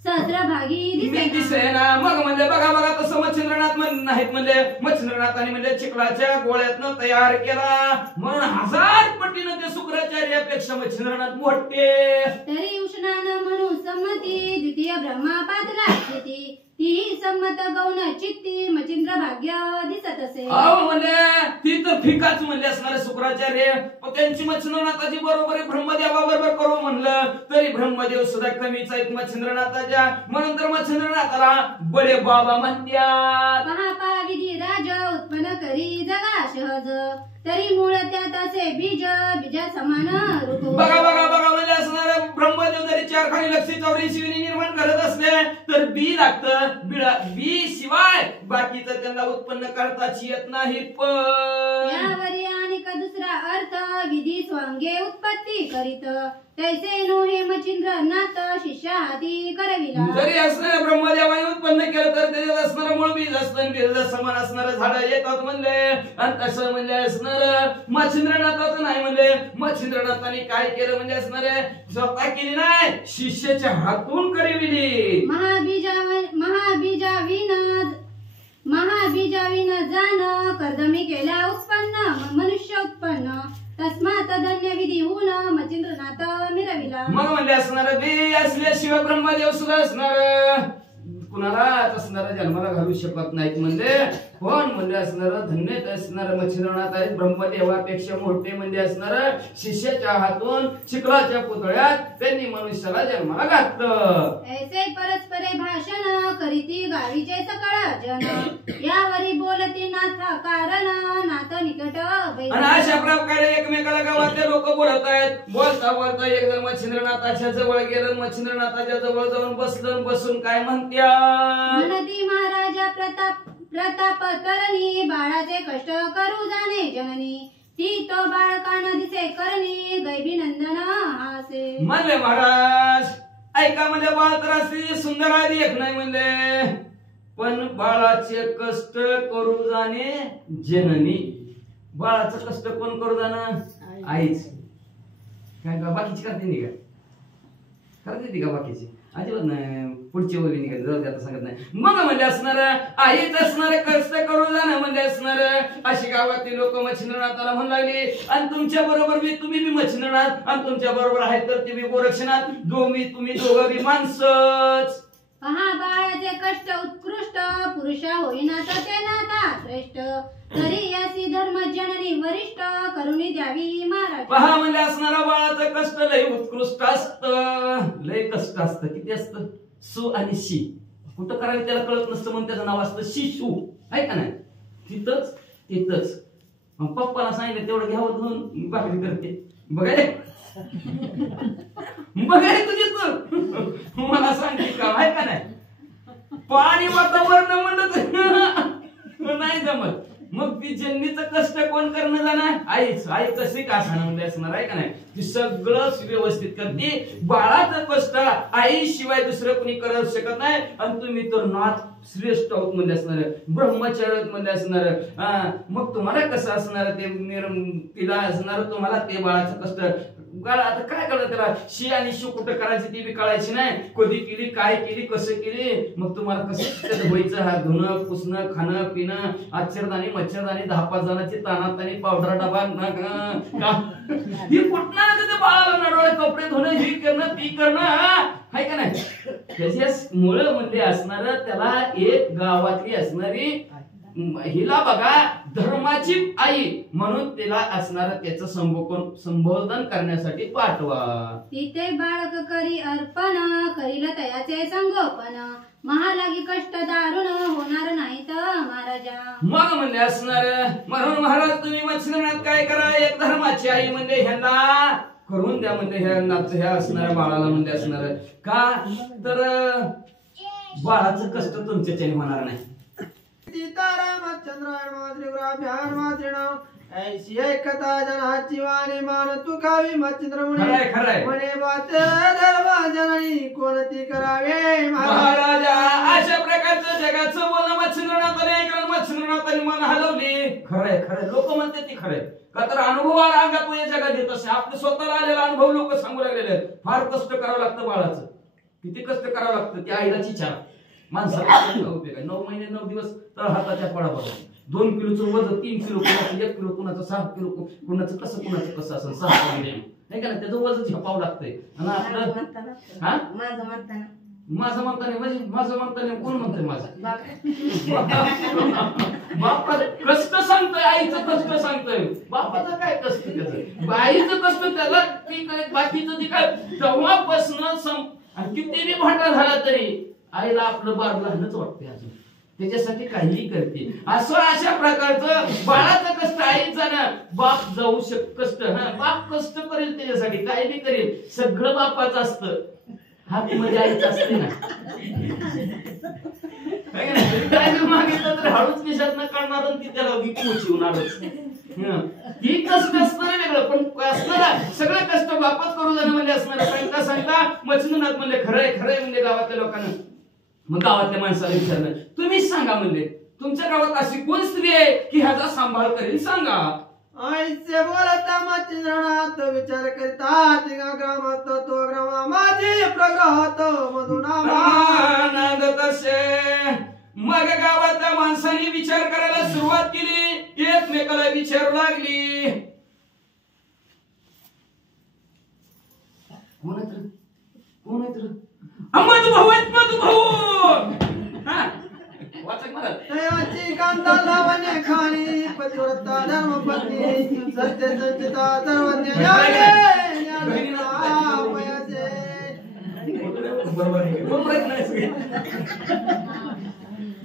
सहस्रभागी दिसेना. मग म्हणजे बघा बघा तसं मच्छिंद्रनाथ नाहीत म्हणले. मच्छिंद्रनाथांनी म्हणजे चिखलाच्या गोळ्यातनं तयार केला म्हणून 1000 पटीनं ते शुक्राचार्यापेक्षा मच्छिंद्रनाथ मोठे. तरी उष्णानं म्हणून संमती द्वितीय ब्रह्मा पादला स्थिती, ती संमत गौण चित्ती मच्छिंद्र भाग्य दिसत असे. म्हणजे ती तर फिकाच म्हणले असणारे शुक्राचार्य. त्यांची मच्छिंद्रनाथाची बरोबर ब्रह्मदेवाबरोबर करू म्हणलं तरी ब्रह्मदेव सुद्धा कमीच आहेत मच्छिंद्रनाथाच्या. म्हणून तर मच्छिंद्रनाथाला बडे बाबा म्हणतात. पहा पहा विधी राज उत्पन्न करी जगा सहज, तरी मूळ त्यात असे बीज बीजा समान रूप. बघा बघा बघा म्हणजे असणारे ब्रह्मदेव जरी 4 खाली लक्षी 84 निर्माण करत असले तर बी लागतं. बी शिवाय बाकीचं त्यांना उत्पन्न करताच येत नाही. पण यावरी आणि दुसरा अर्थ विधी स्वांगे उत्पत्ती करीत, तैसे नो हे मच्छिंद्रनाथ शिष्या हाती करविला. जरी असणाऱ्या ब्रह्मदेवाने उत्पन्न केलं तर त्याच्यात असणारं मूळ बीज असतं. बीज समान असणारं झाडं येतात म्हणले. आणि तसं म्हणजे असणार मच्छिंद्रनाथाचं नाही म्हणले. मच्छिंद्रनाथाने काय केलं म्हणजे असणारे स्वतः केली नाही, शिष्याच्या हातून करविली. महाबीजाविन जाण कर्दमी केला उत्पन्न मनुष्य उत्पन्न, तस्मात धन्य विधी होऊन मच्छिंद्रनाथ मिरविला. मग म्हणजे असणार बी असल्याशिवाय ब्रह्मदेव सुद्धा असणार कुणालाच असणारा जन्माला घालू शकत नाहीत म्हणजे. पण म्हणजे असणार धन्य असणार मच्छिंद्रनाथ आहेत. ब्रह्मदेवापेक्षा मोठे म्हणजे असणार शिष्याच्या हातून चिखलाच्या पुतळ्यात त्यांनी मनुष्याला जन्माला घातलं. ऐसे परस्परे भाषण करीती गावीचे सकळ जन, यावरी बोलती नाथ कारण नाथ निकट. आणि अशा प्रकारे एकमेकाला गावातले लोक बोलत आहेत. बोलता बोलता एक जण मच्छिंद्रनाथाच्या जवळ गेलं. मच्छिंद्रनाथाच्या जवळ जाऊन बसलं. बसून काय म्हणत्या, म्हणती महाराजा प्रताप करणी, बाळाचे कष्ट करू जाणे जननी, ती तो बाळकान दिसे करणी गैबी नंदन हासे. म्हणले महाराज ऐका म्हणजे बाळ तर असली सुंदर आधी एक नाही म्हणजे, पण बाळाचे कष्ट करू जाणे जननी. बाळाचं कष्ट कोण करू जाणं? आईच. काय का बाकीची करते नाही का? करते ती का बाकीची? अजिबात नाही. पुढची ओळी निघाली जाऊ दे, आता सांगत नाही. मग म्हणजे असणार आईच असणार कष्ट करू जाणं म्हणजे असणार. अशी गावातील लोक मच्छिंद्रनाथाला म्हणू लागली, आणि तुमच्या बरोबर मी तुम्ही बी मच्छिंद्रनाथ, आणि तुमच्या बरोबर आहेत तर तुम्ही गोरक्षनाथ, तुम्ही दोघं बी माणसंच. पहा बाळाचे कष्ट उत्कृष्ट, पुरुष होईना तर ते नाता श्रेष्ठ, तरी अशी धर्म जननी वरिष्ठ, करुणी द्यावी महाराज. पहा म्हणजे असणारा बाळाचं कष्ट लय उत्कृष्ट असतं, लय कष्ट असतं. किती असतं? सु आणि शी. कुठं करावे त्याला कळत नसतं म्हणून त्याचं नाव असतं शिशू, आहे का नाही? तिथंच मग पप्पाला सांगितलं तेवढं घ्यावं धुवून भाकरी करते. बघाय तुझी तर मला सांगते का, आहे का नाही? पाणी वातावरण म्हणलं नाही जमत. मग ती जननीचं कष्ट कोण करणं जाणार? आईच. आई कशी का म्हणजे असणार, आहे का नाही? ती सगळं व्यवस्थित करते. बाळाचं कष्ट आईशिवाय दुसरं कोणी करत शकत नाही. आणि तुम्ही तर नाथ श्रेष्ठ आहोत म्हणजे असणार, ब्रह्मचार्य म्हणजे असणार. मग तुम्हाला कसं असणार? ते तिला असणार तुम्हाला ते बाळाचं कष्ट. आता काय कळलं त्याला? शी आणि शू कुठं करायची ती बी कळायची नाही. कधी केली, काय केली, कसं केली. मग तुम्हाला कसं व्हायचं? हा धुणं पुसणं खाणं पिणं, आश्चर्यदानी मच्छरदानी 10-5 जणांची तानातानी पावडर डबा ही कुठणार ते बाळाला नडोळे कपडे धुणं, ही करणं ती करणं, आहे का नाही? त्याच्यामुळे म्हणजे असणार त्याला एक गावातली असणारी हिला बघा धर्माची आई म्हणून तिला असणार त्याचं संबोधन करण्यासाठी पाठवा. तिथे बाळक करी अर्पण, करील तयाचे संगोपन, महालागी कष्ट दारुण होणार नाहीत महाराजा. मग म्हणजे असणार म्हणून महाराज तुम्ही मच्छिंद्रनाथ काय करा, एक धर्माची आई म्हणजे ह्यांना करून द्या म्हणजे ह्या असणाऱ्या बाळाला म्हणजे असणार का तर बाळाचं कष्ट तुमच्याच्याने होणार नाही. ऐशी ऐकता जनाची वाणी मान तुकावी मच्छिंद्र खरंय म्हणे बात धर्म जननी कोणती करावे महाराजा. अशा प्रकारचं जगाचं बोलणं मच्छिंद्रनाथाने ऐकलं, मच्छिंद्रनाथाने मन हलवली. खरंय लोक म्हणते ती खरंय का तर अनुभवाला अंगात या जगात येत असे. आपले स्वतःला आलेला अनुभव लोक सांगू लागलेले आहेत. फार कष्ट करावं लागतं बाळाचं. किती कष्ट करावं लागतं? त्या आईला चिचार माणसाला उपयोग आहे. 9 महिने 9 दिवस तर हाताच्या पडावर 2 किलोचं वजन, 3 किलो कुणाचं, 1 किलो कुणाचं, 6 किलो कुणाचं कसं असं 6 महिने नाही का? त्याचं वजन झेपावं लागतंय. आणि आपलं हा माझं म्हणताने म्हणजे माझं म्हणताने कोण म्हणतंय? माझं बापा कष्ट सांगतोय, आईचं कष्ट सांगतोय. बापाचं काय कष्ट त्याचं? आईचं कष्ट त्याला ती काय बाकीचं ती काय तेव्हापासून आणि कितीही भांडा झाला तरी आईला आपलं बाळ लहानच वाटतंय अजून. त्याच्यासाठी काहीही करते. अशा प्रकारचं बाळाचं कष्ट आईचा ना बाप जाऊ कष्ट बाप कष्ट करेल त्याच्यासाठी काय बी करेल. सगळं बापाचं असतं. हात मध्ये आईच असते ना. काय मागितलं तर हळूच केशात न काढणार ती त्याला पोचवणारच. ही कष्ट असणार वेगळं पण असणार सगळं कष्ट बापात करू जाणं म्हणजे असणार. सांगता मच्छिंद्रनाथ म्हणजे खरंय म्हणजे गावातल्या लोकांना. मग गावातल्या माणसाला विचारलं तुम्हीच सांगा म्हणजे तुमच्या गावात अशी कोण स्त्री आहे की ह्याचा सांभाळ करेल सांगा. आईचे बोलता मच्छिंद्रनाथ विचार करता तिघा ग्रामात तो ग्रामा माझे प्रग्रहात मधून आनंद तसे. मग गावातल्या माणसांनी विचार करायला सुरुवात केली. एकमेकाला विचारू लागली कोण आहेत मधुभाऊ आहेत मधुभाऊ. देवाची कांता लावणे खाणी पतिव्रता धर्मपत्नी सत्य संचिता सर्वज्ञ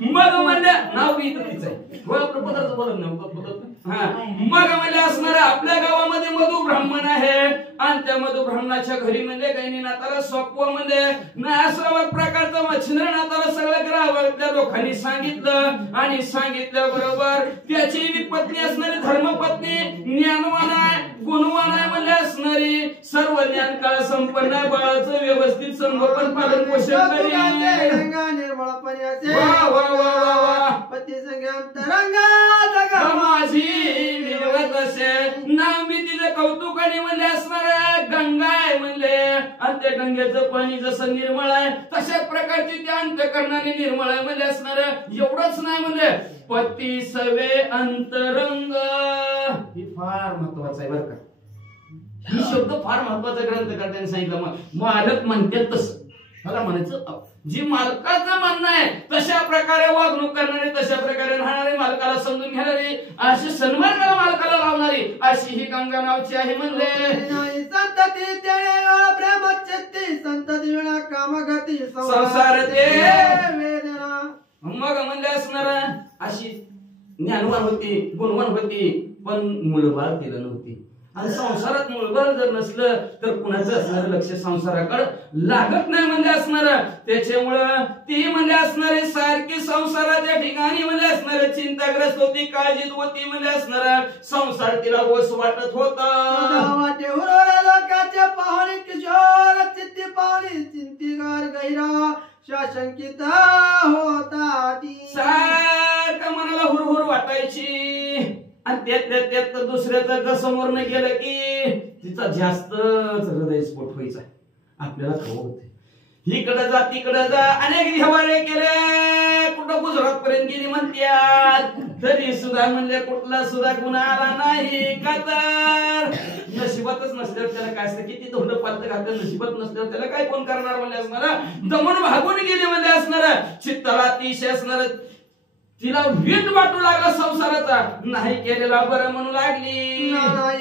मग म्हणजे नाव बी इथंच आहे. आपलं पदार्थ बोलत नाही. मग म्हणजे असणार आपल्या गावामध्ये मधु ब्राह्मण आहे आणि त्या मधु ब्राह्मणाच्या घरी म्हणजे गैनीनाथाला सोपवा म्हणजे असं प्रकारचं मच्छिंद्रनाथाला सगळं ग्रावातल्या लोकांनी सांगितलं आणि सांगितल्याबरोबर त्याची बी पत्नी असणारी धर्मपत्नी ज्ञानवान आहे गुणवान आहे म्हणजे असणारी सर्व ज्ञान काळ संपन्न आहे बाळाचं व्यवस्थित संगोपन पालन पोषण करी निर्मळपणे असे वा वा वा वा पती संग अंतरंगा माझी विनवत असे नाव मी तिचं कौतुकाने म्हणले असणार गंगा आहे म्हणले आणि त्या गंगेचं पाणी जसं निर्मळ आहे तशा प्रकारची त्या अंतकरणाने निर्मळ आहे म्हणले असणार एवढंच नाही म्हणले पती सवे अंतरंग ही फार महत्वाचं आहे बरं का ही शब्द फार महत्वाचा ग्रंथकर्त्याने सांगितलं मालक म्हणतात तसं मला म्हणायचं जी मालकाचं म्हणणं आहे तशा प्रकारे वागणूक करणारे तशा प्रकारे राहणारे मालकाला समजून घेणारी अशी सन्मार्गाला मालकाला लावणारी अशी ही गंगा नावची आहे म्हणले संतती प्रेमचित्ती संतती विना कामगती संसार ते वेदना मग म्हणले असणार अशी ज्ञानवान होती गुणवान होती पण मुलबाळ दिलं नव्हती आणि संसारात मुलबाळ जर नसलं तर कुणाचं असणार लक्ष संसाराकडे लागत नाही म्हणजे असणार त्याच्यामुळं ती म्हणजे असणारे सारखी संसाराच्या ठिकाणी म्हणजे असणारे चिंताग्रस्त होती काळजीत होती म्हणजे असणार संसार तिला ओस वाटत होता वाटे हुरवल्या लोकांच्या पाहुणे किशोर चित्ती पाहुणे चिंतीगार गैरा शाशंकित होता ती सारखं मनाला हुरहुर वाटायची आणि त्यात दुसऱ्याचं समोर न गेलं की तिचा जास्तच हृदयस्फोट व्हायचा आपल्याला खबर होते इकडं जा तिकडं जा अनेक व्यवहार केले कुठं गुजरात पर्यंत गेली म्हणतात तरी सुद्धा म्हणले कुठला सुद्धा गुन्हा आला नाही का तर नशिबातच नसल्यावर त्याला काय असतं किती धोंड पालत घातलं नशिबात नसल्यावर त्याला काय कोण करणार म्हणले असणार दमून भागून गेले म्हणले असणार चित्ताला अतिशय असणार तिला वीट वाटू लागला संसाराचा नाही केलेला बरं म्हणू लागली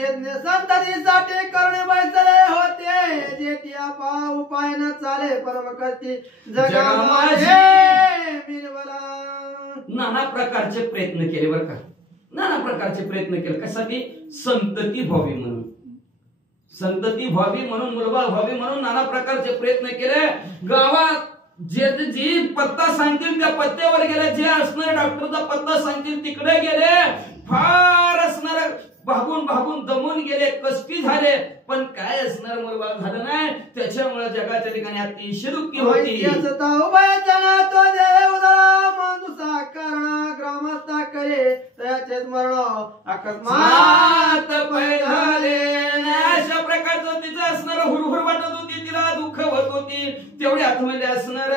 यज्ञ संततीसाठी करणे बैसले होते जेठी उपाय न चाले परम करती जगा माझे बिनबला नाना प्रकारचे प्रयत्न केले बरं का नाना प्रकारचे प्रयत्न केले कशासाठी संतती व्हावी म्हणून संतती व्हावी म्हणून मुलबाळ व्हावी म्हणून नाना प्रकारचे प्रयत्न केले गावात जे जी पत्ता सांगतील त्या पत्त्यावर गेले जे असणारे डॉक्टरचा पत्ता सांगतील तिकडे गेले फार असणार भागून भागून दमून गेले कष्टी झाले पण काय असणार मुलबाळ झालं नाही त्याच्यामुळे जगाच्या ठिकाणी अतिशय दुःखी होती ग्रामस्था करे त्याचे स्मरण अकस्मात झाले अशा प्रकारचं तिचं असणार हुरहुर वाटत होती तिला दुःख होत होती तेवढ्या आतमध्ये असणार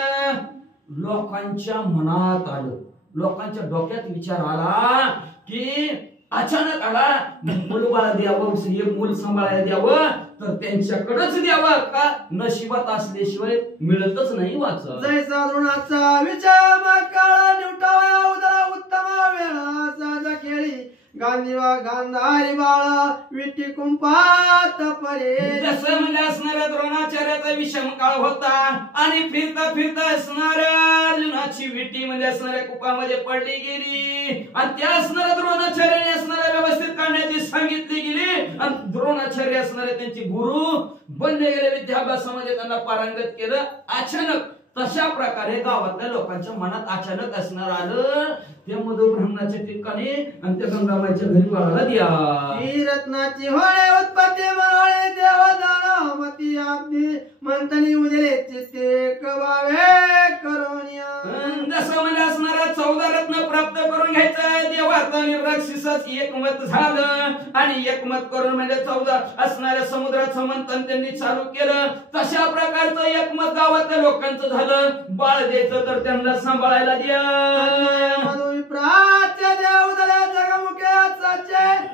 लोकांच्या मनात आलं लोकांच्या डोक्यात विचार आला की अचानक आला मुलबाळा द्यावं एक मूल सांभाळायला द्यावं तर त्यांच्याकडेच द्यावं का नशिबात असल्याशिवाय मिळतच नाही वाचा जैसा ऋणाचा विचार काळा निवटावा उदरा उत्तम वेळा साजा खेळी गांधीवा गांधारी बाळा विटी कुंपात पडे जसं म्हणजे असणाऱ्या द्रोणाचार्याचा विषम काळ होता आणि फिरता फिरता असणाऱ्या अर्जुनाची विटी म्हणजे असणाऱ्या कुपामध्ये पडली गेली आणि त्या असणाऱ्या द्रोणाचार्याने असणाऱ्या व्यवस्थित काढण्याची सांगितली गेली आणि द्रोणाचार्य असणारे त्यांचे गुरु बनले गेले विद्याभ्यासामध्ये त्यांना पारंगत केलं अचानक तशा प्रकारे गावातल्या लोकांच्या मनात अचानक असणार आलं त्या मधु ब्राह्मणाच्या ठिकाणी आणि त्या गंगामाईच्या घरी बाळाला द्या ही रत्नाची होळे उत्पत्ती मनोळे देवदानमती आपली मंथनी उजले चित्ते कवावे करोनिया जसं म्हणजे असणारा 14 रत्न प्राप्त करून घ्यायचं देवात आणि राक्षसाच एकमत झालं आणि एकमत करून म्हणजे 14 असणाऱ्या समुद्राचं मंथन त्यांनी चालू केलं तशा प्रकारचं एकमत गावातल्या लोकांचं झालं बाळ द्यायचं तर त्यांना सांभाळायला द्या प्राच्य देवदल्या जगमुख्याचे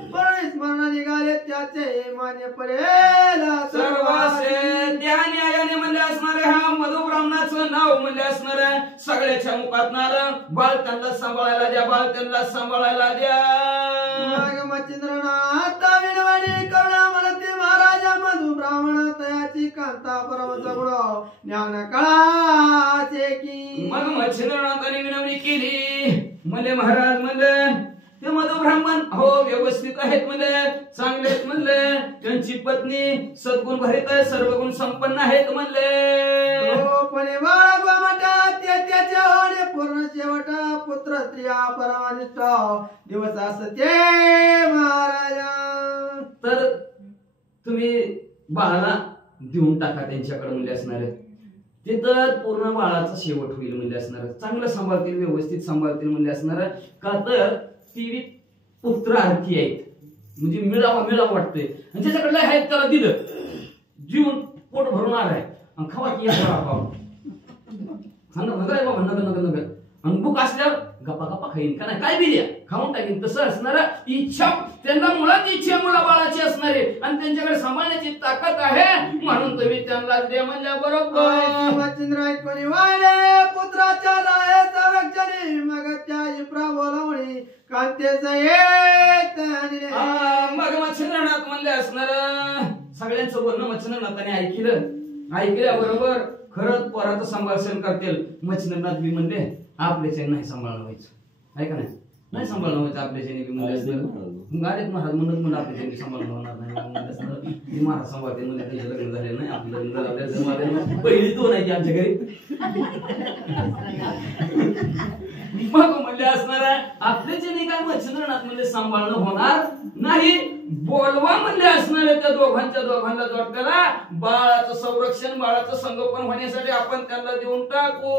स्मरण निघाले त्याचे मान्य पडेल सर्वासे त्या न्यायाने म्हणजे असणारे हा मधु ब्राह्मणाचं नाव म्हणजे असणारे सगळ्याच्या मुखात नार बाळ त्यांना सांभाळायला द्या बाळ त्यांना सांभाळायला द्या मच्छिंद्रनाथ विनवणी करुणा म्हणते महाराजा मधु ब्राह्मण तयाची कांता परमच गुण ज्ञान कळाचे की मग मच्छिंद्रनाथाने विनवणी केली म्हणले महाराज म्हणले ते मधु ब्राह्मण हो व्यवस्थित आहेत म्हणले चांगले आहेत म्हणले त्यांची पत्नी सद्गुण भरित आहे सर्व गुण संपन्न आहेत म्हणले पण बाळगवा म्हणतात त्याच्या होणे पूर्ण शेवट पुत्र स्त्रिया परमानिष्ठ दिवस असते महाराजा. तर तुम्ही बाळाला देऊन टाका त्यांच्याकडे म्हणजे असणार तिथं पूर्ण बाळाचा शेवट होईल म्हणजे असणार. चांगलं सांभाळतील, व्यवस्थित सांभाळतील म्हणजे असणार. का तर ती पुत्र आरती आहेत म्हणजे मिळावं वाटतंय आणि त्याच्याकडलं आहेत त्याला दिलं, जीवन पोट भरून आलाय आणि खावा की नगर आणि भूक असल्यावर गप्पा गप्पा खाईन का नाही काय दिल्या खाऊन टाकीन. तसं असणार इच्छा त्यांना मुळात इच्छा मुलाबाळाची असणारे आणि त्यांच्याकडे सांभाळण्याची ताकद आहे म्हणून तुम्ही त्यांना दे म्हणल्या बरोबर. पुत्राच्या रायाचा रक्षणे मग त्या प्रबोलवणी कांतेचं येत मग मच्छिंद्रनाथ म्हणले असणार. सगळ्यांचं बोलणं मच्छिंद्रनाथाने ऐकल्याबरोबर खरंच पोराचं संभाषण करतील. मच्छिंद्रनाथ बी म्हणले आपल्याच्या नाही सांभाळणं व्हायचं ऐका नाही सांभाळणं व्हायचं आपल्याच्याने बी म्हणजे गाडीत महाराज म्हणत आपल्याच्याने सांभाळणं होणार नाही. महाराज सांभाळते म्हणजे त्याचं लग्न झालेलं नाही, आपलं लग्न झालं पहिली दोन आहे की आमच्या घरी. मग म्हणले असणार आपल्याच्याने काय मच्छिंद्रनाथ म्हणजे सांभाळणं होणार नाही. बोलवा म्हणले असणार त्या दोघांना जोड करा. बाळाचं संरक्षण बाळाचं संगोपन होण्यासाठी आपण त्यांना देऊन टाकू.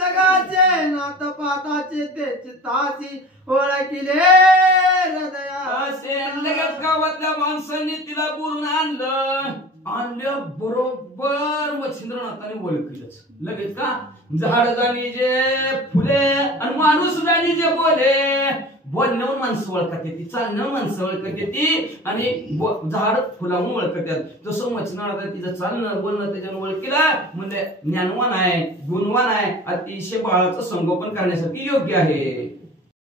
जगाचे नात पाताचे ते चित्ताची ओळखिले हृदया. असे लगेच गावातल्या माणसांनी तिला बोलून आणलं बरोबर मच्छिंद्रनाथाने ओळखलंच लगेच. का झाड जाणी जे फुले आणि माणूस जाणी जे बोलण्यावर माणसं ओळखत येते, चालण्यावर माणसं ओळखत येते आणि झाड फुलावून ओळखत येतात. तसं मच्छिंद्रनाथ तिचं चालणं बोलणं त्याच्यानं ओळखीला म्हणजे ज्ञानवान आहे, गुणवान आहे, अतिशय बाळाचं संगोपन करण्यासाठी योग्य आहे.